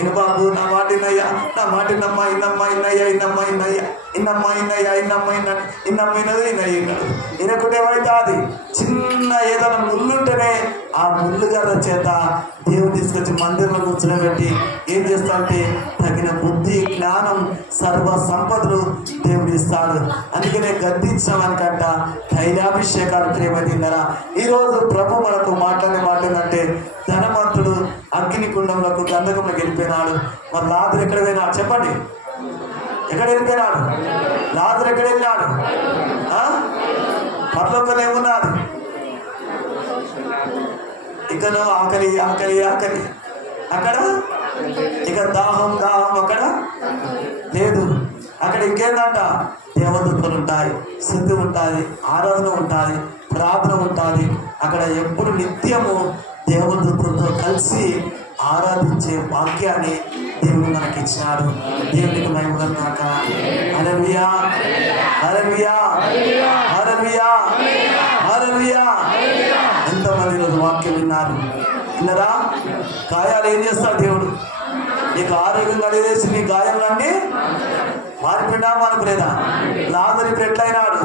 ఇను బాబు నా మాట ఇన్నయ్యా, నా మాట ఇన్నమ్మా, ఇన్నమ్మా ఇన్నయ్యా, ఇన్నమ్మా ఇన్నయ్యా, ఇన్నమ్మా ఇన్నయ్యా, ఇన్నమ్మా ఇన్నది, ఇన్నమ్మ ఇన్నది, ఇన్నయ్య ఇన్నది. ఇనకుంటే ఏమైతే అది చిన్న ఏదైనా ముళ్ళుంటేనే ఆ ముళ్ళు గారి చేత దేవుడు తీసుకొచ్చి మందిరంలో కూర్చోబెట్టి ఏం చేస్తాడంటే తగిన బుద్ధి, జ్ఞానం, సర్వ సంపదలు దేవుడు ఇస్తాడు. అందుకనే గద్దించడానికంట తైలాభిషేకాలు. ప్రేమ తిన్నారా? ఈరోజు ప్రభు మనకు మాట్లాడే మాట ఏంటంటే ధనవంతుడు అగ్ని కుండంలోకి గంధకంలోకి వెళ్ళిపోయినాడు. మరి లాజరు ఎక్కడ పోయినాడు? చెప్పండి, ఎక్కడ వెళ్ళిపోయినాడు? లాజరు ఎక్కడ వెళ్ళినాడు? పరలోకంలో ఏమున్నాడు? ఇకను ఆకలి అక్కడ, ఇక దాహం అక్కడ లేదు. అక్కడ ఇంకేందంట? దేవదూతలు ఉంటాయి, శుద్ధి ఉంటుంది, ఆరాధన ఉంటుంది, ప్రార్థన ఉంటుంది. అక్కడ ఎప్పుడు నిత్యము దేవదూతలతో కలిసి ఆరాధించే వాక్యాన్ని దేవుడు మనకి ఇచ్చినాడు. దేవునికి మహిమగాక. హల్లెలూయా, హల్లెలూయా, హల్లెలూయా, హల్లెలూయా. ఎంతమంది ఈరోజు వాక్యం విన్నారా? గాయాలు ఏం చేస్తాడు దేవుడు? నీకు ఆరోగ్యం కలిగేసి నీ గాయాలన్నీ మారిపోయినా మారిపోలేదా? లాజరు ఇప్పుడు ఎట్లయినాడు?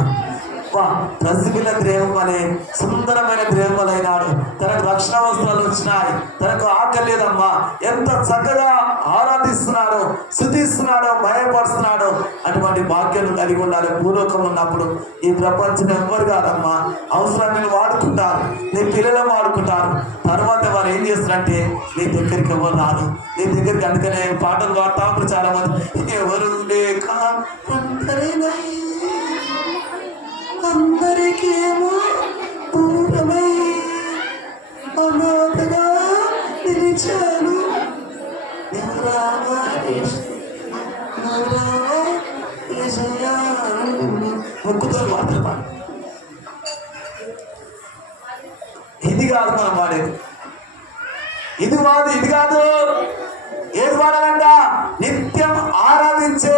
ప్రసిబిల ద్రేవం అనే సుందరమైన ద్రేవములైనాడు. తనకు రక్షణ వస్త్రాలు వచ్చినాయి, తనకు ఆకలి లేదమ్మా. ఎంత చక్కగా ఆరాధిస్తున్నాడో, స్తుతిస్తున్నాడో, భయపడుతున్నాడో. అటువంటి భాగ్యాలు కలిగి ఉండాలి. భూలోకం ఉన్నప్పుడు ఈ ప్రపంచం ఎవ్వరు కాదమ్మా. అవసరాన్ని వాడుకుంటారు, నీ పిల్లలు వాడుకుంటారు. తర్వాత వారు ఏం చేస్తారంటే నీ దగ్గరికి ఎవరు రారు, నీ దగ్గరికి. అందుకనే పాటలు పాడుతూ ఉంటారు చాలా మంది. ఎవరు లేక అందరికేమో దూరమై అనాథగా నిలిచాను. మొక్కుతో మాత్రం పాడు. ఇది కాదు మనం వాడేది. ఇది కాదు. ఏది వాడాలంట? నిత్యం ఆరాధించే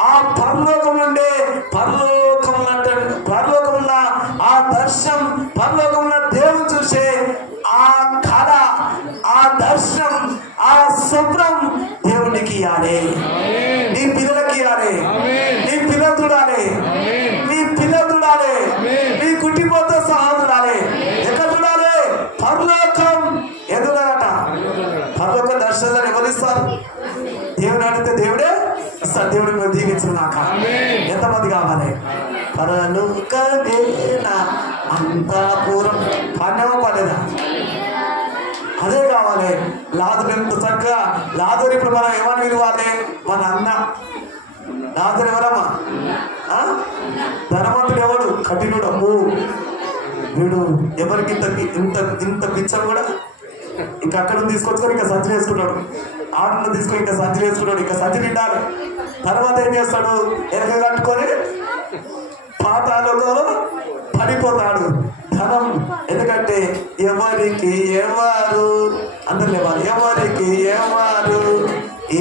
ఆ పరలోకం నుండి పరలోకమున్న ఆ దర్శనం, పరలోకమున్న దేవుని చూసే ఆ కళ, ఆ దర్శనం, ఆ స్వప్నం దేవునికి ఇవ్వాలి. నీ పిల్లలకి ఇవ్వాలి. నీ పిల్లలు చూడాలి, నీ కుటుంబంతో సహా చూడాలి. ఎక్కడ చూడాలి? పరలోకం ఎదురట. పరలోక దర్శనాలు ఎవరిస్తారు? దేవుడు అడిగితే దేవుడే ఇస్తారు. దేవుడు మేము దీవించున్నాక ఎంతమంది కావాలి? పరలోకమేనా అంతా పూర్వం పన్నెమో పడేదా? అదే కావాలి. లాజరు ఎంత చక్కగా, లాజరు ఇప్పుడు మనం ఏమని విలువాలి? మన అన్న. లాజరు ఎవరమ్మా? ధనవంతుడు ఎవడు? కఠినుడు. అమ్ము వీడు ఎవరికి ఇంత పిచ్చలు కూడా ఇంకా అక్కడ తీసుకొచ్చుకొని ఇంకా సర్జరీ వేసుకున్నాడు. ఆటను తీసుకొని ఇంకా సర్జరీ వేసుకున్నాడు. ఇంకా సర్జరీ ఉండాలి. తర్వాత ఏం చేస్తాడు? ఎరగ కట్టుకొని పాతాళంలో పడిపోతాడు. ధనం. ఎందుకంటే ఎవరికి ఎవరు అందరు లేవాలి. ఎవరికి ఎవరు ఈ